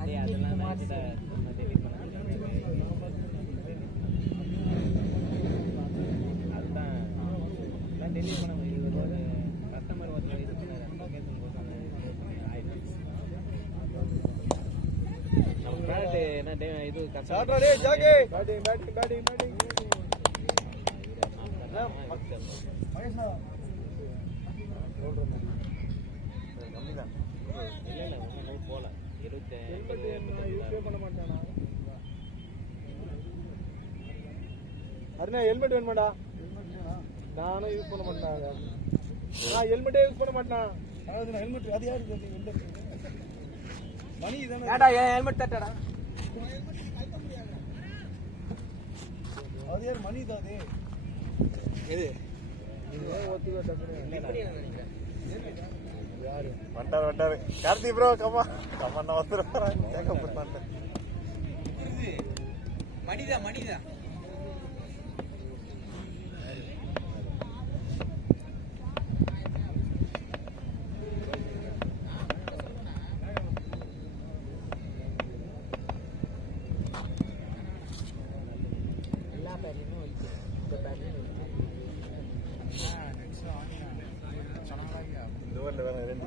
அதெல்லாம் டெலிட் பண்ண அதுதான் டெலிட் பண்ண முடியும் ஒரு கஸ்டமர் ஒருத்தர் இது லொகேஷன் போட்டாங்க நம்ம பேட் என்ன இது சாட்ரா டேய் ஜாகே பேட்டிங் மகேஷ்னா சொல்றேன் கம்மிதான். இல்ல ஒன்றும் போல 25 யூஸ் பண்ண மாட்டானா அருணா ஹெல்மெட் வேணுமாடா நானும் யூஸ் பண்ண மாட்டாங்க நான் ஹெல்மெட்டே யூஸ் பண்ண மாட்டேன் அதாவது ஹெல்மெட் அது யாரு ஹெல்மெட் மணி தானே ஏடா ஏன் ஹெல்மெட் தட்டடா அது யார் மணி தான் அது எது இது ஓத்துவே டக்குனு யாரு வட்டாரு கார்த்தி ப்ரோ கம்மா வந்துடுறேன் கேட்க மணிதா எல்லா பேட்லையும் இருக்கு இந்த பேட்லையும் இந்த ஊரில் வேற 2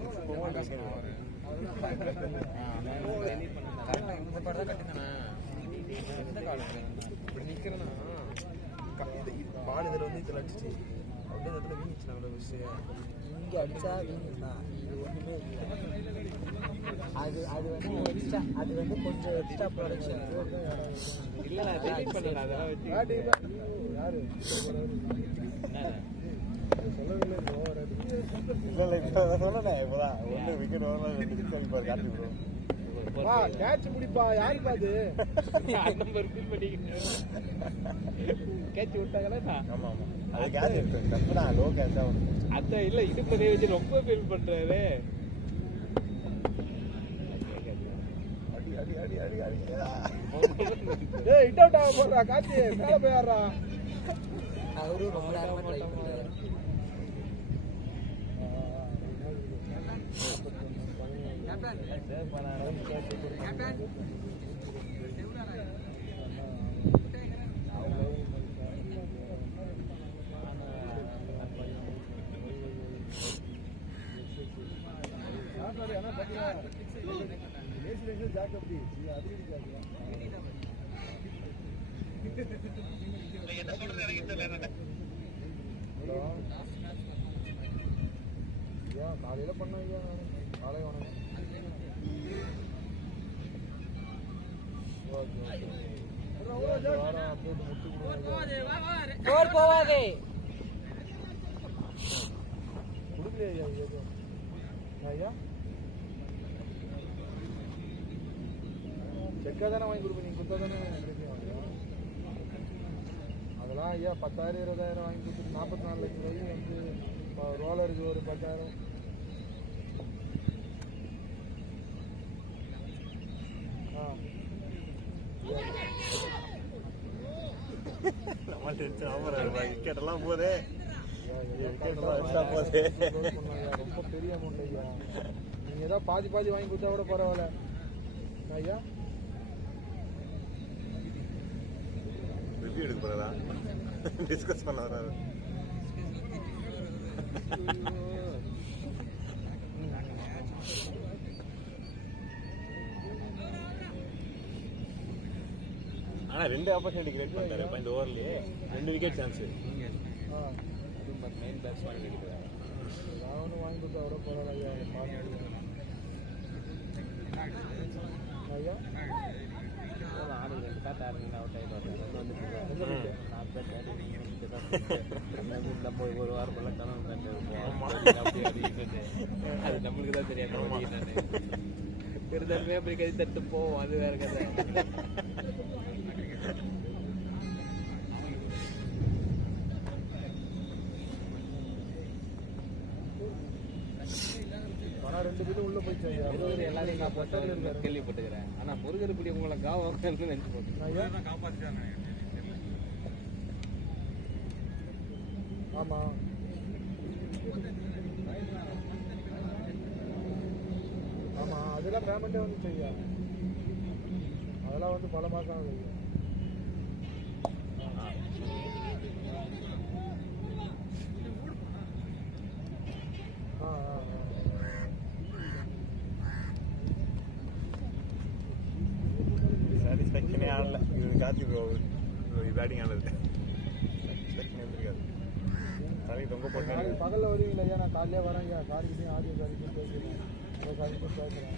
பால் இதில் வந்து இதில் அடிச்சு அப்படியே இடத்துல வீணிச்சு அவ்வளோ விஷயம் இங்கே அடிச்சா வீணுதான் இது ஒன்றுமே இல்லை அது வந்து எக்ஸ்ட்ரா அது வந்து கொஞ்சம் எக்ஸ்ட்ரா ப்ரொடக்ஷன் இல்லை நான் டெலிட் பண்ணல அதெல்லாம் வச்சு யாரு சொல்லவில்லை இல்லை இப்போ சொன்னேன் இப்போதான் ஒன்று விக்கெட் வரலாம் 2 சிக்ஸ் அடிப்பார் கார்த்தி ப்ரோ வா கேட்ச் பிடிப்பா யாருப்பா அது நம்பர் ஃபீல் பண்ணிக்கிட்டேன் கேட்ச் விட்டாங்களா ஆமாம் அது கேட்ச் இருக்கு தப்பு தான் லோ கேட்சாக ஒன்று அதான் இல்லை இடுப்புல வச்சு ரொம்ப ஃபீல் பண்றாரு அடி ஏய் இட் அவுட் ஆக போறா காத்தி மேல போய் ஆடுறா அவரு ரொம்ப நேரமா ட்ரை பண்றாரு காலையில பண்ண காலை வணக்கம் போவாதே கொடுக்கலையா ஐயா பைக்காக தானே வாங்கி கொடுப்பேன், நீங்கள் கொடுத்தா தானே கிடைக்கும். அதெல்லாம் ஐயா 10,000 20,000 வாங்கி கொடுத்துட்டு 44 லட்சம் ரூபாய்க்கு வந்து ரோலருக்கு ஒரு 10,000. விக்கெட்டெல்லாம் போதே ரொம்ப பெரிய அமௌண்ட் ஐயா. நீங்கள் ஏதாவது பாதி வாங்கி கொடுத்தா கூட பரவாயில்ல ஐயா. ரிவ்யூ எடுக்க போறதா டிஸ்கஸ் பண்ண வராது. ஆனா 2 ஆப்பர்ச்சுனிட்டி கிரியேட் பண்ணிட்டாரு இந்த ஓவர்லயே 2 விக்கெட் சான்ஸ். மெயின் பேட்ஸ் வாங்கி எடுக்கிறார். நான் வாங்கி கொடுத்தா கூட பரவாயில்ல ஐயா. ஆடு 2 பேட் ஆடுங்க அவுட் ஆகிடுவாங்க. நம்ம ஒரு வாரம் போல கனவு அது நம்மளுக்கு தான் தெரியாது. பெருந்தன்மையா அப்படி கை தட்டு போவோம், அது வேற கதை. ஆனால் 2 பேரும் உள்ள போயிடுச்சு ஐயா. முருகர் எல்லாரையும் காப்பாற்ற கேள்விப்பட்டுக்கிறேன். ஆனா முருகர் இப்படி உங்களை காவாங்கன்னு நினைச்சு போட்டேன். காப்பாற்றிட்டாங்க. ஆமாம் ஆமாம், அதெல்லாம் பேமெண்ட்டே வந்து ஐயா. அதெல்லாம் வந்து பல மாதம் ஆகுது ஐயா. சாட்டிஸ்ஃபேக்ஷனே ஆடல இவரு கார்த்தி ப்ரோ பேட்டிங் ஆனது. தலைக்கு தொங்க போட்டு நாளைக்கு பகலில் வருவீங்களா ஐயா? நான் காலையிலே வரேன் ஐயா. காரிக்கிட்டையும் ஆடியோ காரிக்கும் பேசுகிறேன், காரிக்கும் பேசுகிறேன்.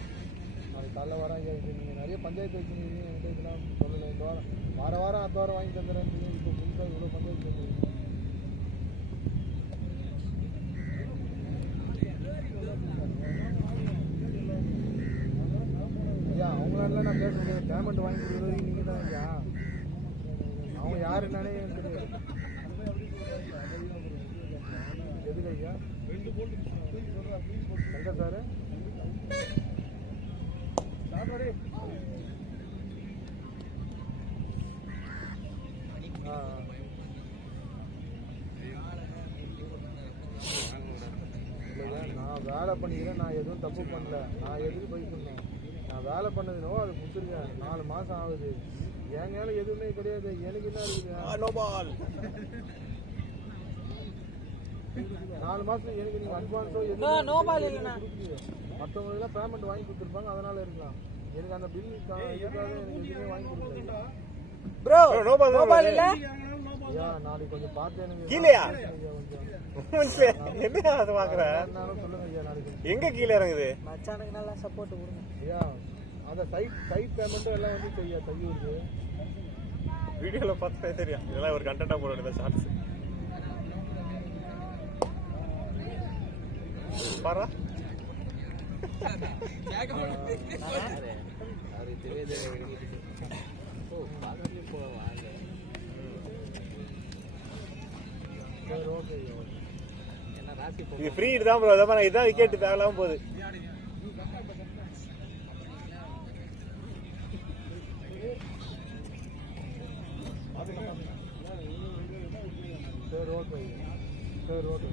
நாளைக்கு காலைல வரேன் ஐயா. இது நீங்கள் நிறைய பஞ்சாயத்து வச்சுருக்கீங்க, என்கிட்ட இதெல்லாம் சொல்லலை. இந்த வாரம் அடுத்த வாரம் வாங்கி தந்துடுறேன். இப்போ புதுசாக இவ்வளோ பஞ்சாயத்து வச்சுருக்கீங்க. ஐயா அவங்களால நான் பேச முடியாது. பேமெண்ட் வாங்கி கொடுக்குறது நீங்கள் தான் ஐயா. அவங்க யார் என்னன்னே எனக்கு தெரியாது. எதுக்கு ஐயா? எங்க சார்? நான் வேலை பண்ணிக்கிறேன், நான் எதுவும் தப்பு பண்ணல. நான் எதுக்கு போய் சொன்னேன்? நான் வேலை பண்ணதுனோ அதை கொடுத்துருக்கேன். 4 மாதம் ஆகுது. என் மேலே எதுவுமே கிடையாது. எனக்கு என்ன இருக்குது? 4 மாதத்துல எனக்கு நீங்கள் அட்வான்ஸோ எதுவும் மற்றவங்களுக்குலாம் பேமெண்ட் வாங்கி கொடுத்துருப்பாங்க, அதனால இருக்கலாம். எனக்கு அந்த பில் இதுக்காக எனக்கு எதுவுமே வாங்கி கொடுக்கல. ஐயா நாளைக்கு கொஞ்சம் பார்த்து எனக்கு கீழேயா கொஞ்சம் என்ன அது பாக்குறேன் சொல்லுங்க ஐயா. நாளைக்கு எங்க கீழே இறங்குது? மச்சானுக்கு நல்லா சப்போர்ட் கொடுங்க ஐயா. அந்த சைட் பேமெண்ட்டும் எல்லாம் வந்து ஐயா தையூருக்கு வீடியோல பார்த்தா தெரியும். இதெல்லாம் ஒரு கண்டென்ட்டா போட வேண்டியது ஷார்ட்ஸ். பாரா இது ஃப்ரீ தான் ப்ரோ. அதான் இதான் விக்கெட் தேவையில்லாம போகுது. சரி ஓகே சரி ஓகே.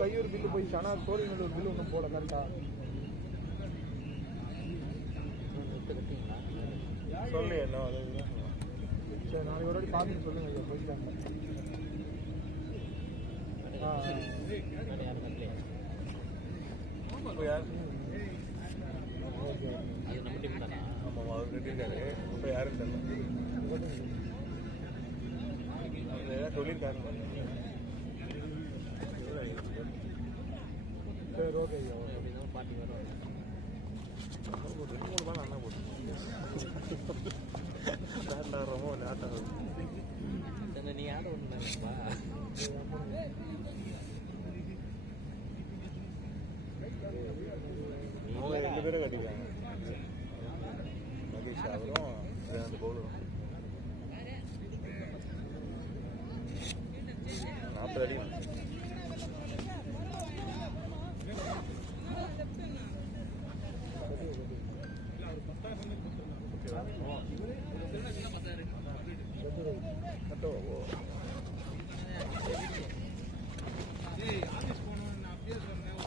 கையூர் பில்லு போய் ஆனால் தோழிங்களூர் பில்லு ஒன்றும் போட கரெக்டா சொல்லு என்ன சரி. நாளைக்கு ஒரு வாட்டி பார்த்துட்டு சொல்லுங்க ஐயா. போயிட்டாங்க. ஆமாம் அவர் கட்டியிருக்காரு. இப்போ யாரும் தெரியல. சொல்லியிருக்காரு. சரி ஓகே ஐயா. பாட்டி வரும். ஒரு 2-3 பால் அண்ணா போட்டு ரொம்ப லேட்டாக நீ ஆட ஒன்றுப்பா. அவங்க 2 பேரும் கட்டிக்கிறாங்க. மகேஷ் 40 அடி ஆஃபீஸ் போகணும்னு நான் அப்படியே சொன்னேன்.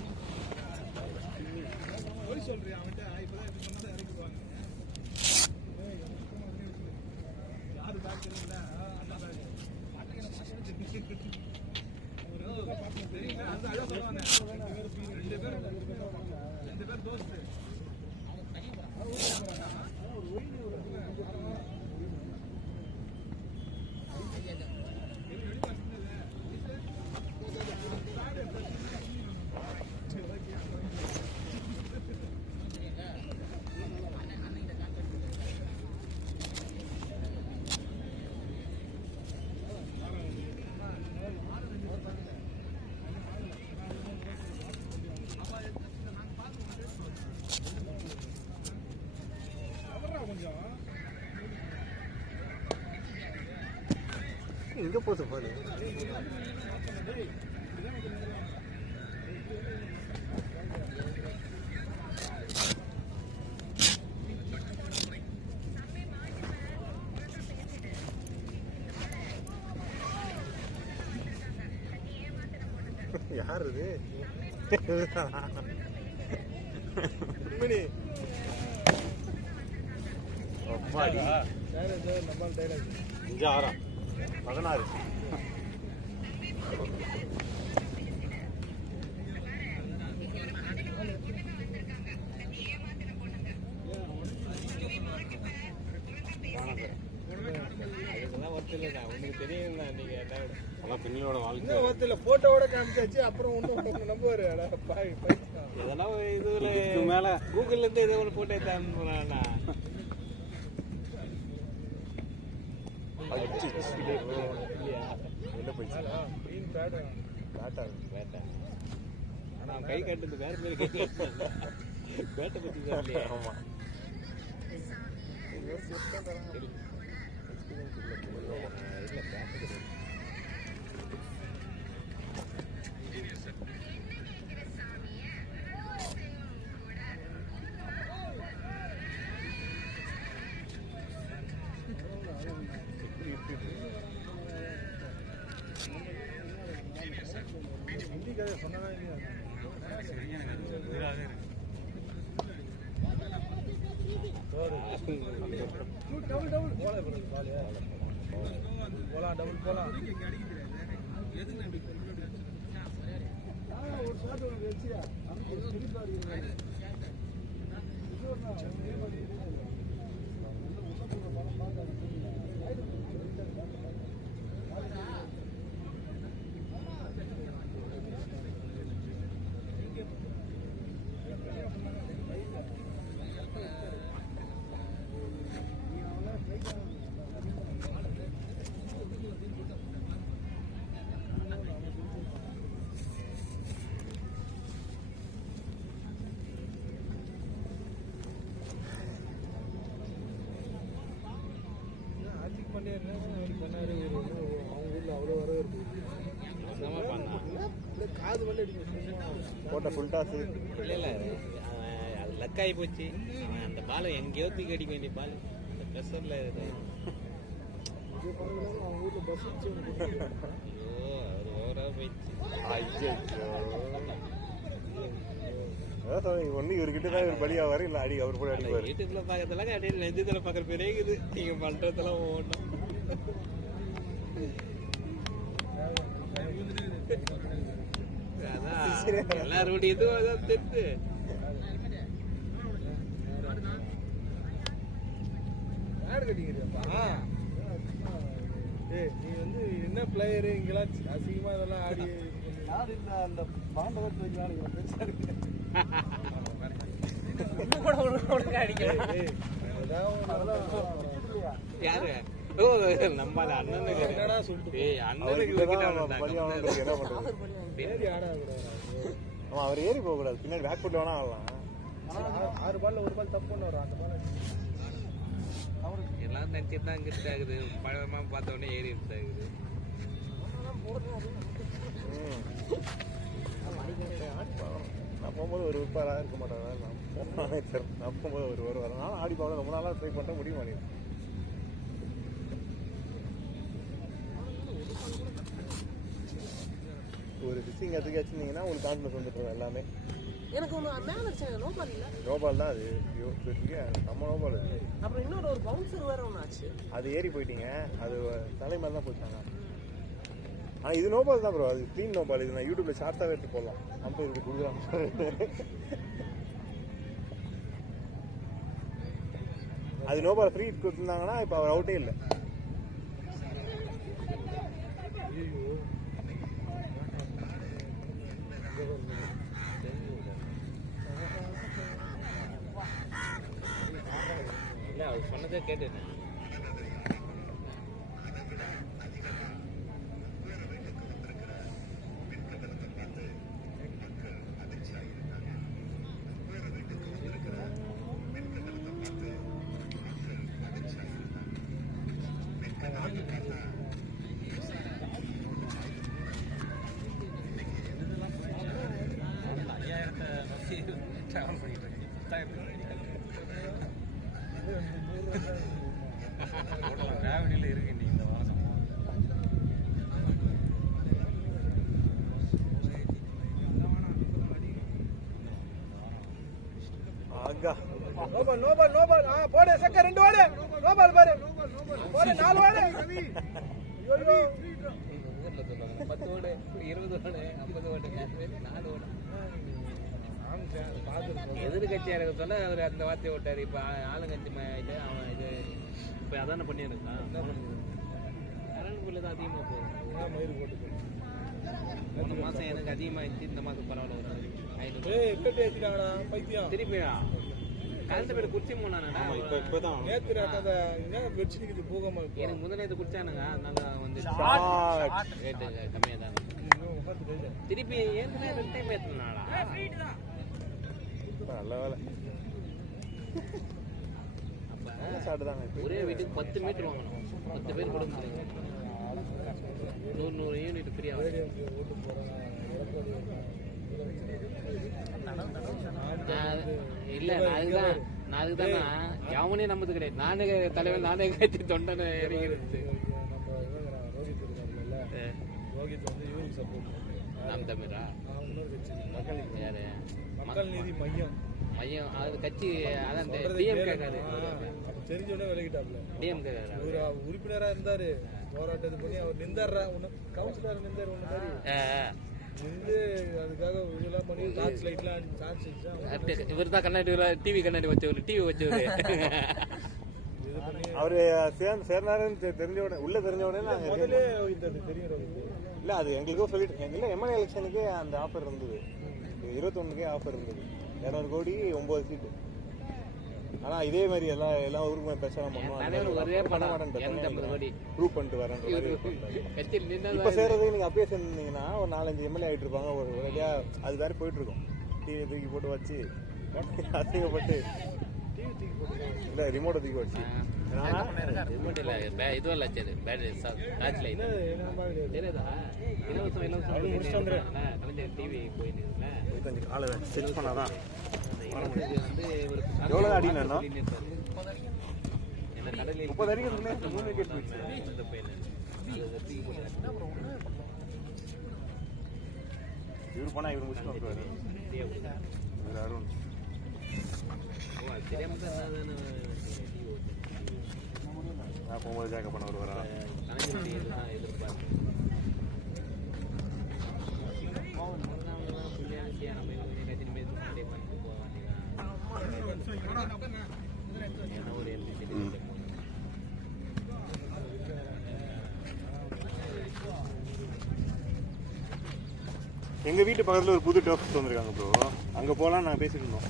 போய் சொல்றியா அவன்கிட்ட? இப்பதான் இப்படி சொன்னதை இறக்கிடுவாங்க. யாரு பேக் தெரியல, அதான் பேக். தெரியல, அதான் சொல்லுவாங்க. 2 பேர் தோஸ்து. இங்க போகுது பாரு. யார் இது? நம்ம டைலாக் 5 6 16 பெண்களோட வாழ்க்கை ஒருத்தர் போட்டோவோட காமிச்சாச்சு, அப்புறம் ஒன்றும் நம்புவாரு. இதெல்லாம் இதுல மேல கூகுள்ல இருந்து ஏதோ ஒரு போட்டோ எடுத்தாங்கன்னா ஆனா கை கட்டுறது வேற மாதிரி கை கட்டுறது பேட்டை பத்தி தான். ஆமா ஹிந்தி கதை சொன்னதா இல்லையா? டபுள் போலாம், டபுள் போலாம். ஒரு ஷாட் ஒன்று வச்சியா பண்ணாரு. அவங்க ஊர்ல அவ்வளோ வரவேற்பு. காது வண்டி அடிக்கும் போட்ட ஃபுல் டாஸ். இல்ல அது லக் ஆகி போச்சு. அவன் அந்த பாலை எங்கேயோ தூக்கி அடிக்க வேண்டிய பால் அந்த ப்ரெஷர்ல அவங்க ஊர்ல பஸ் வச்சு ஐயோ அவர் ஓவரா போயிடுச்சு. ஒண்ணு இவர்கிட்ட தான் இவர் பலியாவாரு, இல்ல அடி அவர் கூட அடிப்பாரு. யூடியூப்ல பாக்கிறதெல்லாம் அப்படியே நெஞ்சத்துல பாக்குற பேரே இருக்குது. நீங்க பண்றதெல்லாம் ஓடணும். அதான் எல்லாருடைய இதுவும் அதான் தெரிஞ்சு. யாரு கட்டிக்கிறியாப்பா? ஏய், நீ வந்து என்ன பிளேயரு? இங்கெல்லாம் அசிங்கமா இதெல்லாம் ஆடி யாரு இல்ல அந்த பாண்டவத்தை வைக்கலாம் பெருசா இருக்கு. யாரு? ஓ நம்ம அண்ணனுக்கு என்னடா சொல்லிட்டு ஏய் அண்ணனுக்கு என்ன பண்றது? ஏறி ஆடாக்கூடாது. ஆமா, அவர் ஏறி போக கூடாது, பின்னாடி பேக் ஃபுட் வேணா ஆடலாம். 6 பால்ல 1 பால் தப்பு பண்ணுவார். அந்த பால் எல்லாம் நினைச்சிட்டு தான் இங்கிட்டு ஆகுது. பழமா பார்த்த உடனே ஏறி ஆகுது. நான் போகும்போது ஒரு உட்பாராக இருக்க மாட்டேன். நான் போகும்போது ஒரு நாள் ஆடி போகல, ரொம்ப நாளாக ட்ரை பண்ணிட்டேன், முடிய மாட்டேங்குது. ஒரு ஃபிஷிங் கற்றுக்க வச்சுருந்தீங்கன்னா உங்களுக்கு கான்ஃபிடன்ஸ் வந்துட்டு எல்லாமே. எனக்கு ஒன்று மேலே வச்சேன் நோபால் இல்லை, நோபால் தான் அது. ஐயோ பெரிய நம்ம நோபால் அது. அப்புறம் இன்னொரு ஒரு பவுன்சர் வேறு ஒன்று ஆச்சு, அது ஏறி போயிட்டீங்க, அது தலை மாதிரி தான் போயிட்டாங்க. ஆனால் இது நோபால் தான் ப்ரோ, அது க்ளீன் நோபால். இது நான் யூடியூப்ல ஷார்ட்டாகவே எடுத்து போடலாம். நம்ம இதுக்கு கொடுக்குறான். அது நோபால் ஃப்ரீ கொடுத்துருந்தாங்கன்னா இப்போ அவர் அவுட்டே இல்லை. இல்லை அவர் சொன்னதே கேட்டேன். கிராவிட்டியில் இருக்கு இன்னைக்கு இந்த வாசம். ஆகா நோபால் நோபால் நோபால் போடு சக்க 2 ஓடு நோபால் பாரு போடு 4 ஓடு. ஐயோ 10 ஓடு 20 ஓடு 50 ஓடு 4 ஓடு. எதிர்கட்சி எனக்கு சொன்ன அவர் அந்த வார்த்தையை விட்டாரு. இப்போ ஆளுங்கட்சி இது அவன் இது இப்போ அதான பண்ணியிருக்கான். கரண்ட் பில்லு தான் அதிகமாக போகும். மயிறு போட்டு போன மாதம் எனக்கு அதிகமாக இருந்துச்சு, இந்த மாதம் பரவாயில்ல ஒரு 500. பேட்டி ஏற்றிட்டாங்கடா பைத்தியம். திருப்பியா கரண்ட் பில்லு குடிச்சு போனானடா. இப்போதான் நேற்று கதை என்ன வெடிச்சு நிற்குது பூகமா. எனக்கு முதல்ல இது குடிச்சானுங்க, அதனால வந்து ரேட்டு கம்மியாக தான். திருப்பி ஏற்கனவே 2 டைம் ஏற்றினாடா. நல்ல வேலை. அப்போ ஒரே வீட்டுக்கு 10 மீட்டர் வாங்கணும், 10 பேர் கொடுக்க முடியும். 100 யூனிட் ஃப்ரீயா. இல்ல நான் அதுதான் எவனே நம்பது கிடையாது. நானே தலைவன், நானே கட்சி தொண்டனை இறங்கிறது. ரோஹித் வந்து இவருக்கு சப்போர்ட் நாம் தமிழா யாரு மக்கள் நீதி மையம் மையம் அது கட்சி. அதான் டிஎம்கே தெரிஞ்சோடனே விலகிட்டாப்ல. டிஎம்கே ஒரு உறுப்பினரா இருந்தாரு, போராட்டது பண்ணி அவர் நின்றாரா கவுன்சிலர் நின்றாரு ஒண்ணு மாதிரி நின்று அதுக்காக இதெல்லாம் பண்ணி டார்ச் லைட்லாம் டார்ச் இவர் தான் கண்ணாடி டிவி கண்ணாடி வச்சவர், டிவி வச்சவர். இது பண்ணி அவரு சேர்னாருன்னு தெரிஞ்ச உடனே உள்ள தெரிஞ்ச உடனே நாங்க முதல்ல இது தெரியும். இல்ல அது எங்களுக்கும் சொல்லிட்டு இல்ல எம்எல்ஏ எலெக்ஷனுக்கே அந்த ஆஃபர் இருந்தது. 21க்கே ஆஃபர் இருந்தது. 200 கோடி 9 சீட்டு. ஆனா இதே மாதிரி எல்லா ஊருக்குமே பேசலாம் ப்ரூவ் பண்ணிட்டு வரேன். இப்ப சேர்றதுக்கு நீங்க அப்பயே சேர்ந்தீங்கன்னா ஒரு 4-5 எம்எல்ஏ ஆகிட்டு இருப்பாங்க. ஒரு வழியா அது வேற போயிட்டு இருக்கும். டிவி தூக்கி போட்டு வச்சு அசிங்கப்பட்டு இல்ல ரிமோட்டை தூக்கி வச்சு இதுவும் இல்லை டார்ச் லைட் தெரியாதா? இலவசம் கலைஞர் டிவி போயிட்டு கொஞ்சம் ஆளை செக் பண்ணாதான் வந்து ஒரு எவ்வளோ அடினா என்ன கடலில் 30 அடிக்கிறதுக்குள்ளே 3 விக்கெட் போயிடுச்சு. இந்த பையன் தூக்கி போட்டு இவர் போனால் இவர் முடிச்சுட்டு வந்துருவாரு. இவர் அருண் தெரியாம தான் நான் போகும்போது ஜாக்க பண்ண வருவாரா? கலைஞர் தான் எதிர்பார்த்து எங்கள் வீட்டு பக்கத்தில் ஒரு புது டர்ஃப் வந்திருக்காங்க ப்ரோ. அங்கே போகலாம் நான் பேசிட்டு இருந்தோம்,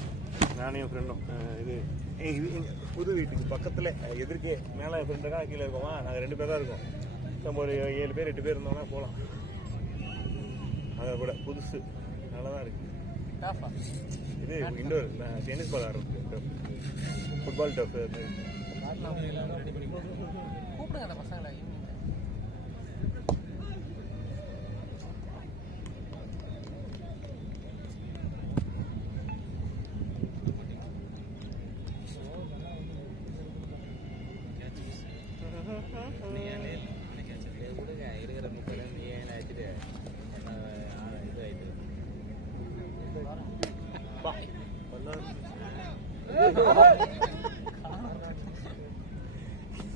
நானும் என் ஃப்ரெண்டும். இது புது வீட்டுக்கு பக்கத்தில் எதிர்க்கே மேலே ஃப்ரெண்டுக்காக கீழே இருக்கோமா, நாங்கள் 2 பேர் தான் இருக்கோம். நம்ம ஒரு 7 பேர் 8 பேர் இருந்தோம்னா போகலாம். அதை கூட புதுசு நல்லா தான் இருக்குது. இது இண்டோர் டென்னிஸ் பால் ஆடுறது, ஃபுட்பால் டர்ஃப். கூப்பிடுங்க அந்த பசங்களை.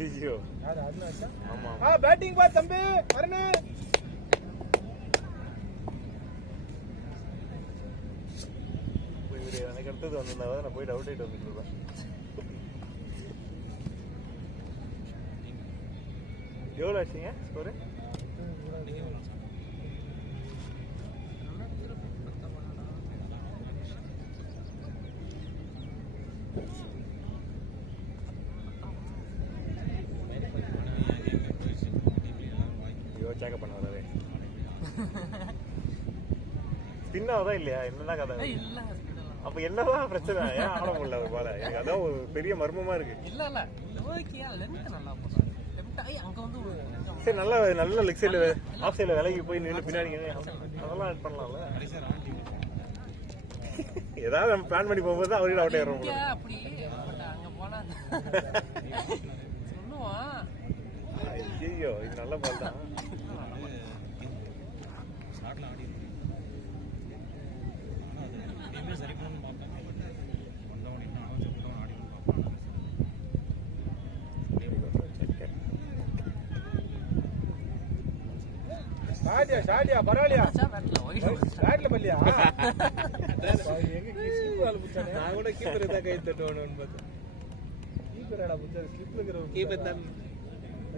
ஐயோ யாரு அருணா ஆச்சா? ஆமா பேட்டிங் பா தம்பி அருண். இவரு எனக்கு அடுத்தது வந்திருந்தா நான் போயிட்டு அவுட் ஆயிட்டு வந்துட்டு இருப்பேன். எவ்வளோ ஆச்சுங்க ஸ்கோரு? ஐயோ சேக்கப் பண்ண வராதே. ஸ்பின்னாவதா இல்லையா? என்னதான் கதை? அப்ப என்னதான் பிரச்சனை? ஏன் ஆட முடியல ஒரு பால? எனக்கு அதான் ஒரு பெரிய மர்மமா இருக்கு. சரி நல்ல நல்ல லெக் சைடுல ஆஃப் சைடுல விலகி போய் நின்று பின்னாடி அதெல்லாம் ஆட் பண்ணலாம்ல. ஏதாவது நம்ம பிளான் பண்ணி போகும்போது அவரையும் அவுட் ஆயிடுறோம். ஐயோ இது நல்ல பால் தான். ஷார்ட்ல ஆடி ஆனால் அது சரி பண்ணணும்னு பார்த்தேன். ஒன் டவுன் இன்னும் அவன் டவுன் ஆடி பார்ப்பான். ஷாடியா பரவாயில்லையா? பேட்ல பல்லியா? நான் கூட கீப்பர் தான் கை தட்டுவானு பார்த்தேன். கீப்பரடா புத்தர் ஸ்லிப்ல இருக்கிற கீப்பர் தான்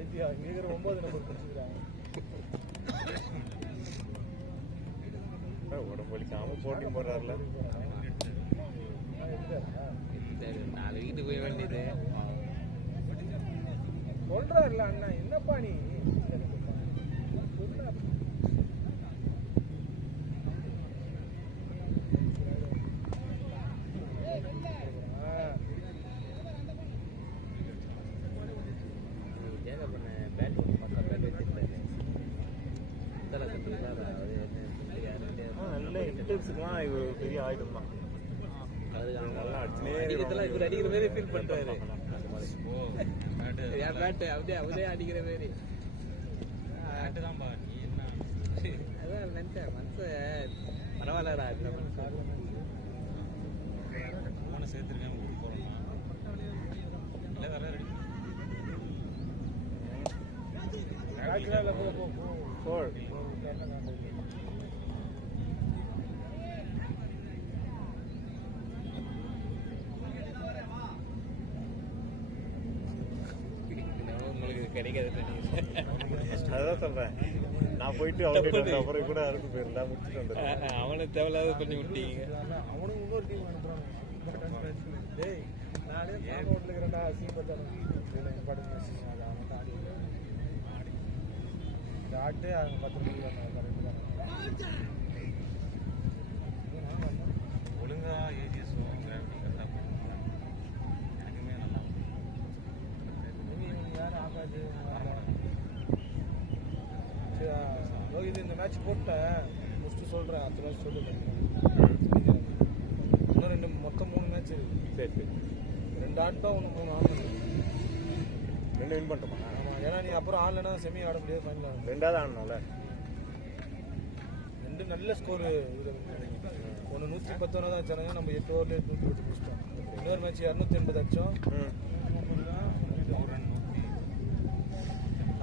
ஐயா இங்க 9 நம்பர் பிடிச்சிருக்காங்க. உடம்பு வலிக்காம போட்டி போடுறாருல. நாலு வீட்டுக்கு போய் வேண்டியது சொல்றாருல அண்ணா. என்னப்பா நீ நல்ல இன்டென்ஸுக்குலாம் இது ஒரு பெரிய ஆயுதம் தான். நல்லா இவர் அடிக்கிற மாதிரி ஃபீல் பண்றாரு. ஓ என் பேட்டு அப்படியே அவரே அடிக்கிற மாதிரி. பேட்டு தான் பா. நீ என்ன அதான் நினைச்சேன் மனசு பரவாயில்லடா இந்த மனசு. ஃபோனை சேர்த்துருக்கேன் ஊருக்கு போகிறோம்னா இல்லை வேற ரெடி ஃபோர். உங்களுக்கு கிடைக்காது. அதான் சொல்றேன். நான் போயிட்டு அவங்க அப்புறம் கூட அறுப்பு போயிருந்தா முடிச்சுட்டு வந்துடுறேன். அவனை தேவையில்லாத பண்ணி விட்டீங்க. அவனும் இன்னொரு டீம் அனுப்புறான். டேய் நானே பாக்கவுட்ல இருக்கறடா சீப்பத்தான இம்பார்ட்டன்ட் மேட்ச் அது அவன் ஆடி டாட்டே அவங்க 10 மணிக்கு வந்தாங்க கரெக்ட் தான். ஒழுங்கா ஏஜிஎஸும் கிராவிட்டி கரெக்டாக போகணும். எனக்குமே நல்லா யார் ஆகாது ரோஹித் இந்த மேட்ச் போட்டேன் முடிச்சுட்டு சொல்கிறேன். அடுத்த மேட்ச் சொல்லுங்கள். இன்னும் மொத்தம் 3 மேட்ச் இருக்கு. சரி சரி 2 ஆட்டம் ஒன்று 3 ஆடணும். 2 வின் பண்ணிட்டோமா? ஆமாம் ஏன்னா நீ அப்புறம் ஆடலைன்னா செமி ஆட முடியாது. ஃபைனல் 2வது ஆடணும்ல. 2 நல்ல ஸ்கோரு. ஒன்று 119 தான் வச்சாங்க. நம்ம 8 ஓவரில் 110 முடிச்சிட்டோம். இன்னொரு மேட்ச் 280 அடிச்சோம்.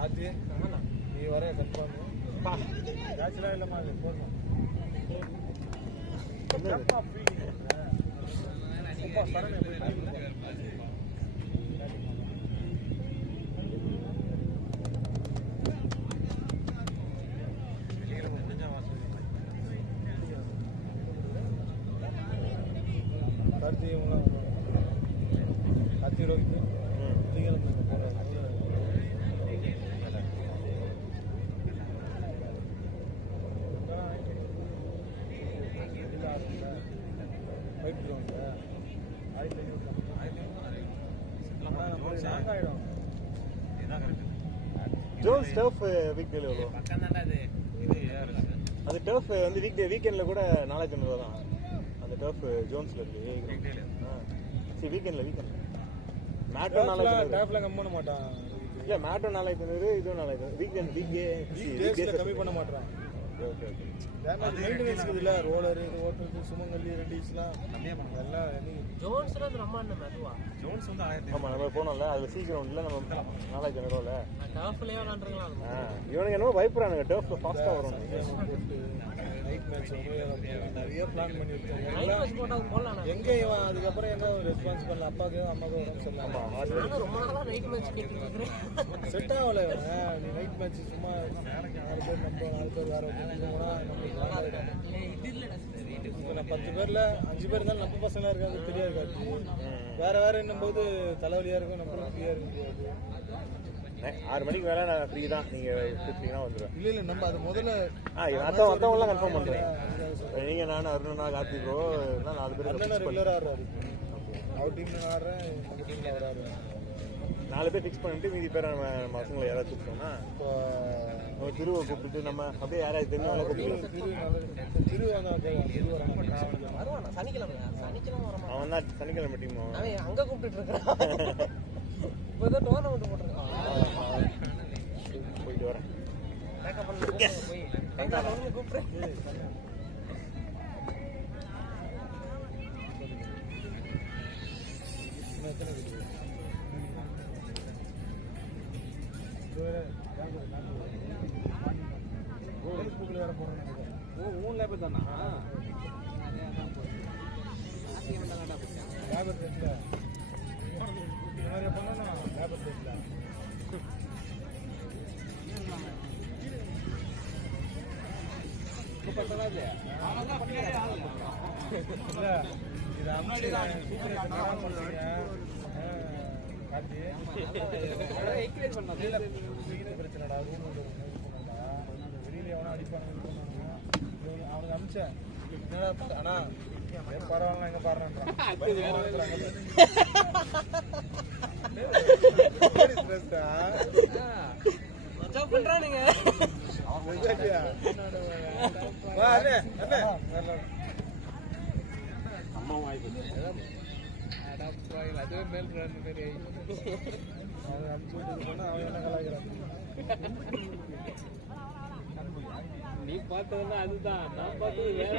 ஆத்தி நீ வர கன்ஃபார்ம் மேட்ச்லாம் இல்லைம்மா அது போடணும். கார்த்தி இவங்களாம் Karthi Rohit fight ground zones turf week டேல எவ்வளோ? பக்கம் தானே அது. இது ஏஆர்எஸ். அது டர்ஃப் வந்து வீக்கெண்டில் கூட 400 தான். அந்த டர்ஃப் ஜோன்ஸில் இருக்கு. சரி வீக்கெண்டில் மேட்டோ 400. டேப்ல கம்மி பண்ண மாட்டான். இல்லை மேட்டோ 400, இதுவும் 400. வீக் டே கம்மி பண்ண மாட்டான். Okay okay. டேமேஜ் மெயின்டெனன்ஸ் இருக்குதுல்ல, ரோலர் இது ஓட்டுறது, சுமங்கல்லி ரெடிஸ்லாம் எல்லாம் ஜோன்ஸ் நம்ம அண்ணன் அதுவா ஜோன்ஸ் வந்து 1000 ஆமாம் நம்ம போனோம்ல அதில் சீக்கிரம் இல்லை நம்ம நாளைக்கு ஜனரோல டர்ஃப்லயே விளாண்டுருக்கலாம். இவனுக்கு என்னமோ பயப்படுறானுங்க டர்ஃப் ஃபாஸ்ட்டாக வரும். நைட் மேட்ச் நிறைய பிளான் பண்ணி நைட் வச்சாங்க. மேட்ச் போட்டது போடலாம். எங்க இவன் அதுக்கப்புறம் என்ன ரெஸ்பான்ஸ் பண்ணல, அப்பாவுக்கு அம்மாவுக்கு உடம்பு சரியில்லாம நானும் ரொம்ப நாளா நைட் மேட்ச் கேட்டுட்டு இருக்கிறேன். செட் ஆகல இவன். நீ நைட் மேட்ச் சும்மா 4 பேர் நம்ம 4 பேர் வேற ஒருத்தர் போனா நம்மளுக்கு வேண்டாம். இப்போ நான் 10 பேர்ல 5 பேர் இருந்தாலும் நம்ம பசங்களா இருக்காது தெரியாது காட்டி. வேற வேற என்னும்போது தலைவலியா இருக்கும், நம்மளும் ஃப்ரீயா இருக்க முடியாது. 6 மணிக்கு மேலே நான் ஃப்ரீ தான், நீங்கள் கூப்பிட்டீங்கன்னா வந்துடுவேன். இல்ல நம்ம அது முதல்ல மற்றவங்களாம் கன்ஃபார்ம் பண்ணுறேன். நீங்கள் நான் அருணா கார்த்தி ப்ரோ எல்லாம் 4 பேர் அண்ணன் ரெகுலரா ஆடுறாரு. அவர் டீம்ல நான் ஆடுறேன், நம்ம டீம்ல அவர் ஆடுறேன். 4 பேர் ஃபிக்ஸ் பண்ணிட்டு மீதி பேர் நம்ம பசங்களை யாராவது கூப்பிட்டோம்னா இப்போ நம்ம திருவை கூப்பிட்டு நம்ம அப்படியே யாராவது தெரிஞ்சவங்கள கூப்பிட்டு திரு வந்தா திரு வராங்க. வருவானா சனிக்கிழமை வரமா? அவன் தான் சனிக்கிழமை டீம் அவன் அங்க கூப்பிட்டு இருக்கான். இப்போ ஏதோ டோர்னமெண்ட் போட்டிருக்கான். போயிட்டு வரேன். பேக்கப் பண்ணி போய் எங்க கூப்பிட்டு ஃபேஸ்புக்ல வேற போறேன். ஊன்ல போய் தானா லேபர் டெஸ்ட்ல இந்த மாதிரி பண்ணா லேபர் டெஸ்ட்ல பத்தனா இல்ல இல்ல இது அம்மாடி சூப்பர் நான் பண்ணுங்க. காட்டி என்கரேஜ் பண்ணா இல்ல வீட்டு பிரச்சனைடா, ரூம் வந்து போனடா. வெளியில எவனா அடிப்பாங்க அவனுக்கு அமிச்சேன். என்னடா அண்ணா பரவாயில்ல எங்க பாடுறான்றான். மச்சான் பண்றானுங்க. அம்மா வாய்ப்பு அதுவே மேல் மாதிரி அவன் அடிச்சு விட்டு போனா அவன் என்ன கலாய்க்கிறான். நீ பார்த்ததுன்னா அதுதான், நான் பார்த்தது வேற.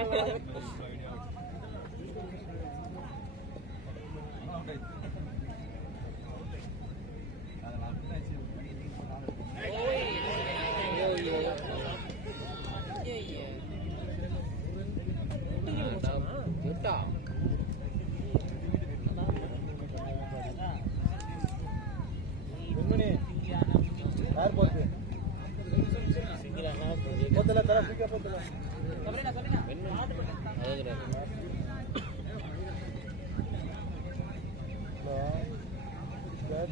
வெண்மணி யார் போட்டு போத்தல தர பிக்கப் போத்தல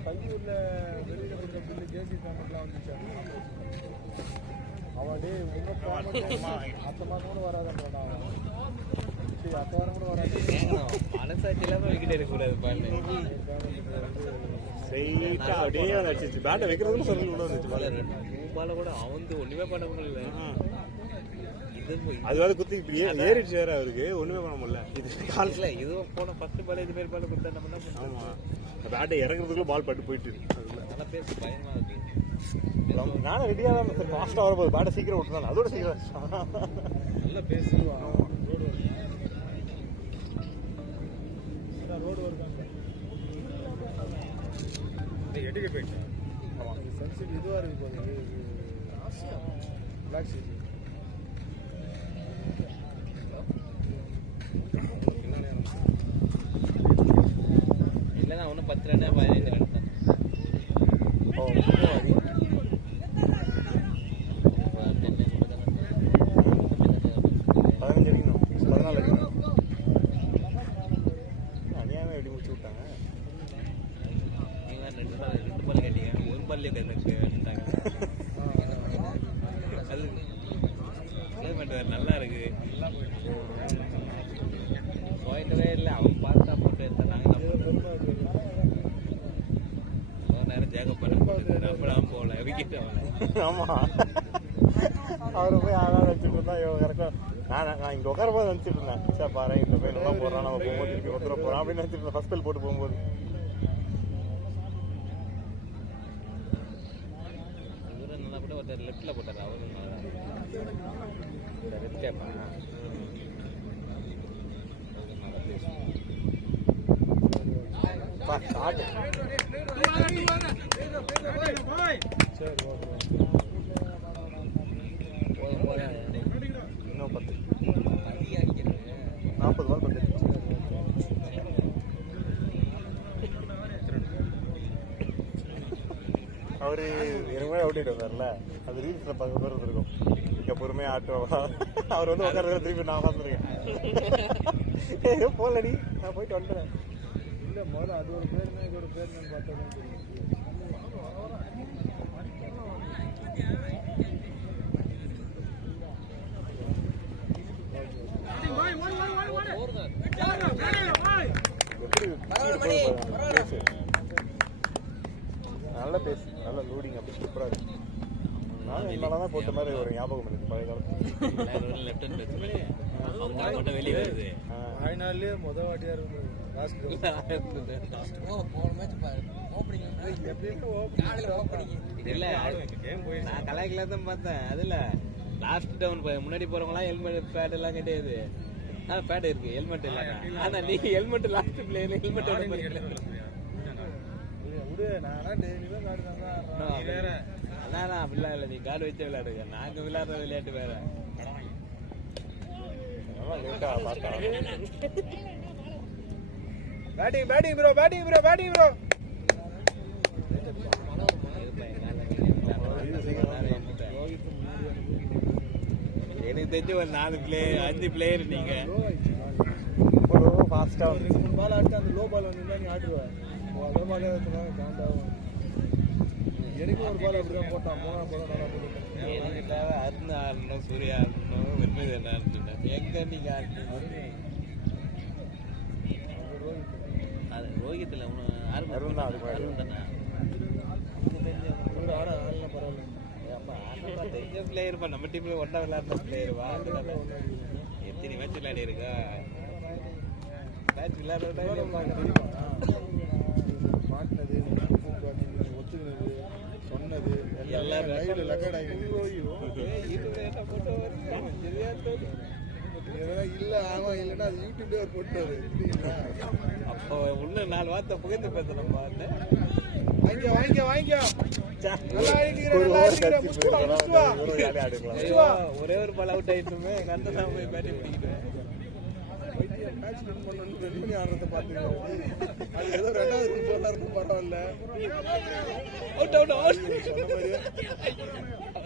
பையூர்ல வெளியில கொடுத்த பில்லு ஜேசி பேமெண்ட்லாம் வந்துச்சு. அவன் டே உங்க பேமெண்ட் அடுத்த மாதம் கூட வராதுன்றான். அவன் சரி அடுத்த வாரம் கூட வராது. மனசாட்சி இல்லாம விக்கெட் எடுக்கக்கூடாது பாருங்க. ஸ்ட்ரெயிட்டா அப்படியே அடிச்சிச்சு. பேட்டை வைக்கிறதுன்னு சொல்லி உள்ள வந்துச்சு பால். பால கூட அவன் ஒண்ணுமே பண்ண முடியல. அது வந்து குத்தி இப்படி ஏறிடுச்சு வேற அவருக்கு, ஒண்ணுமே பண்ண முடியல. இது காலில் இதுவும் போன ஃபர்ஸ்ட் பால் இது பேர் பால் கொடுத்தா நம்ம என்ன பண்ணுவோம். ஆமா பேட்டை இறங்குறதுக்குள்ள பால் பட்டு போயிட்டு நல்ல பேர் பயமா இருக்கு. நானும் ரெடியாக தான் சார் ஃபாஸ்ட்டாக வரும்போது பேட்டை சீக்கிரம் விட்டுறாங்க. அதோட சீக்கிரம் நல்லா பேசுவான். ரோடு வருவாங்க எட்டுக்கு போயிட்டு சன்செட் இதுவாக இருக்கு போது பிளாக் ஷீட் இல்லைன்னா ஒன்றும் 10 ரன் 15 ரன் தான். நல்லா இருக்கு. போயிட்டவே இல்லை, அவன் பார்த்தா போட்டு எடுத்தா நாங்கள் நேரம் ஜேக்கப் பண்ண அப்புறம் போகல விக்கெட் அவனை. ஆமா அவரை போய் ஆளாக வச்சுட்டு இருந்தா கரெக்டாக நான் இங்கே உட்கார போது நினச்சிட்டு இருந்தேன். சார் பாரு இந்த போய் நல்லா போடுறான், நம்ம போகும்போது திருப்பி ஒருத்தர போகிறான் அப்படின்னு நினச்சிட்டு இருந்தேன் ஃபர்ஸ்ட் பெல் போட்டு போகும்போது. இவரும் நல்லா போட்டு ஒருத்தர் லெஃப்டில் போட்டார், அவரும் நல்லா கேட்பேன். ஆட்டு சரி ஓகே இன்னும் 10 40 பால் பத்து. அவரு எனக்கு அவுட் ஆயிட்டு வந்தார்ல, அது ரீல்ஸ்ல பார்க்க பேர் இருக்கும். இங்க பொறுமையா ஆட்டுவா அவர் வந்து உட்கார திருப்பி நான் பார்த்துருக்கேன். போலடி நான் போயிட்டு வந்துட்டேன். இல்ல முதல்ல அது ஒரு பேருனா இது ஒரு பேருன்னு பார்த்தா தெரியும். நல்ல பேசு, நல்ல லோடிங், அப்படி சூப்பரா இருக்கு. நான் என்னாலதான் போட்ட மாதிரி ஒரு ஞாபகம் இருக்கு பழைய காலத்துல. வெளியே வருது. ஆயினாலே முத வாட்டியா இருந்தது இல்ல நான் கலாய்க்கல தான் பார்த்தேன். அதுல லாஸ்ட் டவுன் முன்னாடி போறவங்களாம் ஹெல்மெட் பேட் எல்லாம் கிடையாது. பேட் இருக்கு, ஹெல்மெட் இல்ல. ஆனா நீ ஹெல்மெட் லாஸ்ட் பிளேயர் ஹெல்மெட் விடு. நான் டெய்லி தான் காடு தாங்க. அதான் அப்படிலாம் இல்லை, நீ கார்டு வச்சே விளையாடுங்க. நாங்க விளையாடுற விளையாட்டு வேற. Batting batting bro batting bro batting bro. எனக்கு தெரிஞ்சு ஒரு 4 பிளேயர் 5 பிளேயர் நீங்க. ஃபாஸ்டா பால் ஆட்டு அந்த லோ பால் வந்து நீ ஆடுவ. அதே மாதிரி காண்டாகும். எனக்கு ஒரு பால் அப்படிதான் போட்டான். 3ஆம் பால் நல்லா போட்டுட்டேன். எனக்கு தேவை அருண் ஆடணும், சூர்யா ஆடணும், வெண்மதி ஆடணும். எங்க நீங்க ஆடணும்? அது ரோஹித்ல அருண் தான். அதுக்கு அருண் தானே ஆட ஆடலாம் பரவாயில்ல. தெரிஞ்ச பிளேயர்ப்பா. நம்ம டீம்ல ஒன்றா விளையாடுற பிளேயர்வா. எத்தனை மேட்ச் விளையாடி இருக்கா? மேட்ச் விளையாட மாட்டினது, ஒத்துக்கினது, சொன்னது எல்லாரும் லைவ்ல ரெக்கார்ட் ஆகிடுது. இல்ல ஆமா இல்லன்னா அது யூடியூப்ல ஒரு போட்டாரு. அப்போ இன்னும் 4 வார்த்தை புகைந்து பேசணும். வாங்கிக்க வாங்கிக்க வாங்கிக்க. நல்லா ஆடிக்கிறேன் நல்லா ஆடிக்கிறேன். முஸ்துவா முஸ்துவா. ஒரே ஒரு பால் அவுட் ஆயிட்டுமே கண்ட தான் போய் பேட்டிங் பிடிக்கிறேன். மேட்ச் ரன் பண்ணனும் ரெடி பண்ணி ஆடுறத பாத்துக்கிறேன். அது ஏதோ ரெண்டாவது போலாருக்கு பரவாயில்ல. Out out out.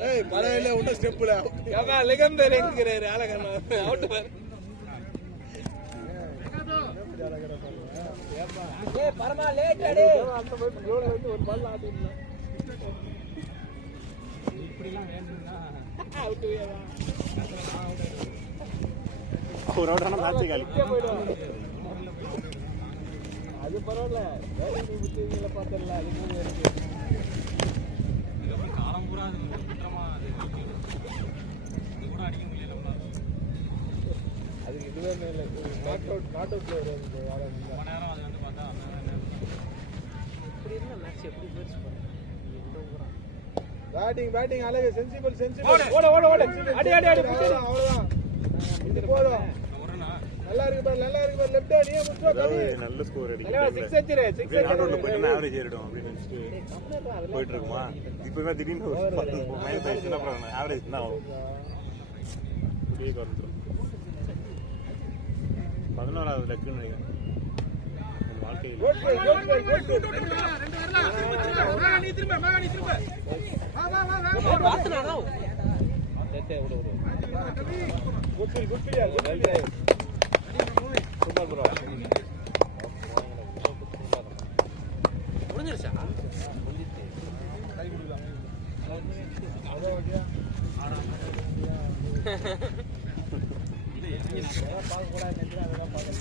ஏய் பரவாயில்ல உன்ன ஸ்டெப்ல. ஏமா லெகம்பர் எங்கறாரு ஆளகன அவுட் பார். ஏய் பரமா லேட் அடி. அந்த மாதிரி கோல்ல வந்து ஒரு பால் ஆடிடலாம். இப்படிலாம் வேணும்னா அவுட் வேவா. ஒரு அவுட்டான மேட்ச் காலி. அது பரவாயில்ல. வேற நீ விட்டுவீங்கள பார்த்தல அது கூட இருக்கு. இதுக்கு காலம் பூரா அது குற்றமா அது இது கூட அடிக்க முடியல. அது இதுவே இல்ல. நாட் அவுட்ல வருது யாரோ ரொம்ப நேரம் அது வந்து பார்த்தா அந்த நேரம் இப்படி இருந்தா மேட்ச் எப்படி போயிச்சு பாரு. பேட்டிங் பேட்டிங் அழகு சென்சிபிள் சென்சிபிள். ஓட ஓட ஓட. அடி அடி அடி. அவ்வளவுதான். இது போதும். நல்லா இருக்கு பாரு நல்லா இருக்கு பாரு. லெஃப்ட் நீயே முஸ்துவா கவி. நல்ல ஸ்கோர் அடி. 6 அடிச்சிரே 6 ஆடோல போயிட்டு ஆவரேஜ் ஏறிடும் அப்படின்னு நினைச்சிட்டு போயிட்டு இருக்குமா. இப்போ திடீர்னு ஒரு 10 மைனஸ் ஆயிடுச்சுன்னா அப்புறம் ஆவரேஜ் தான் ஆகும். அப்படியே குறைஞ்சிடும். 11வது லக்குன்னு நினைக்கிறேன் வாழ்க்கையில். கோட் கோட் கோட் கோட். நீ திரும்ப வா வா வா வா. வாசனாடா. டேய் ஓடு ஓடு. குட் ஃபீல் யார் குட் ஃபீல். Super bro. முடிஞ்சிருச்சா? முடிஞ்சிருச்சு. கை குடுலாம். அத ஓடியா. இல்ல நீங்க பாக்க கூடாது நினைச்சா அதெல்லாம் பாக்கல.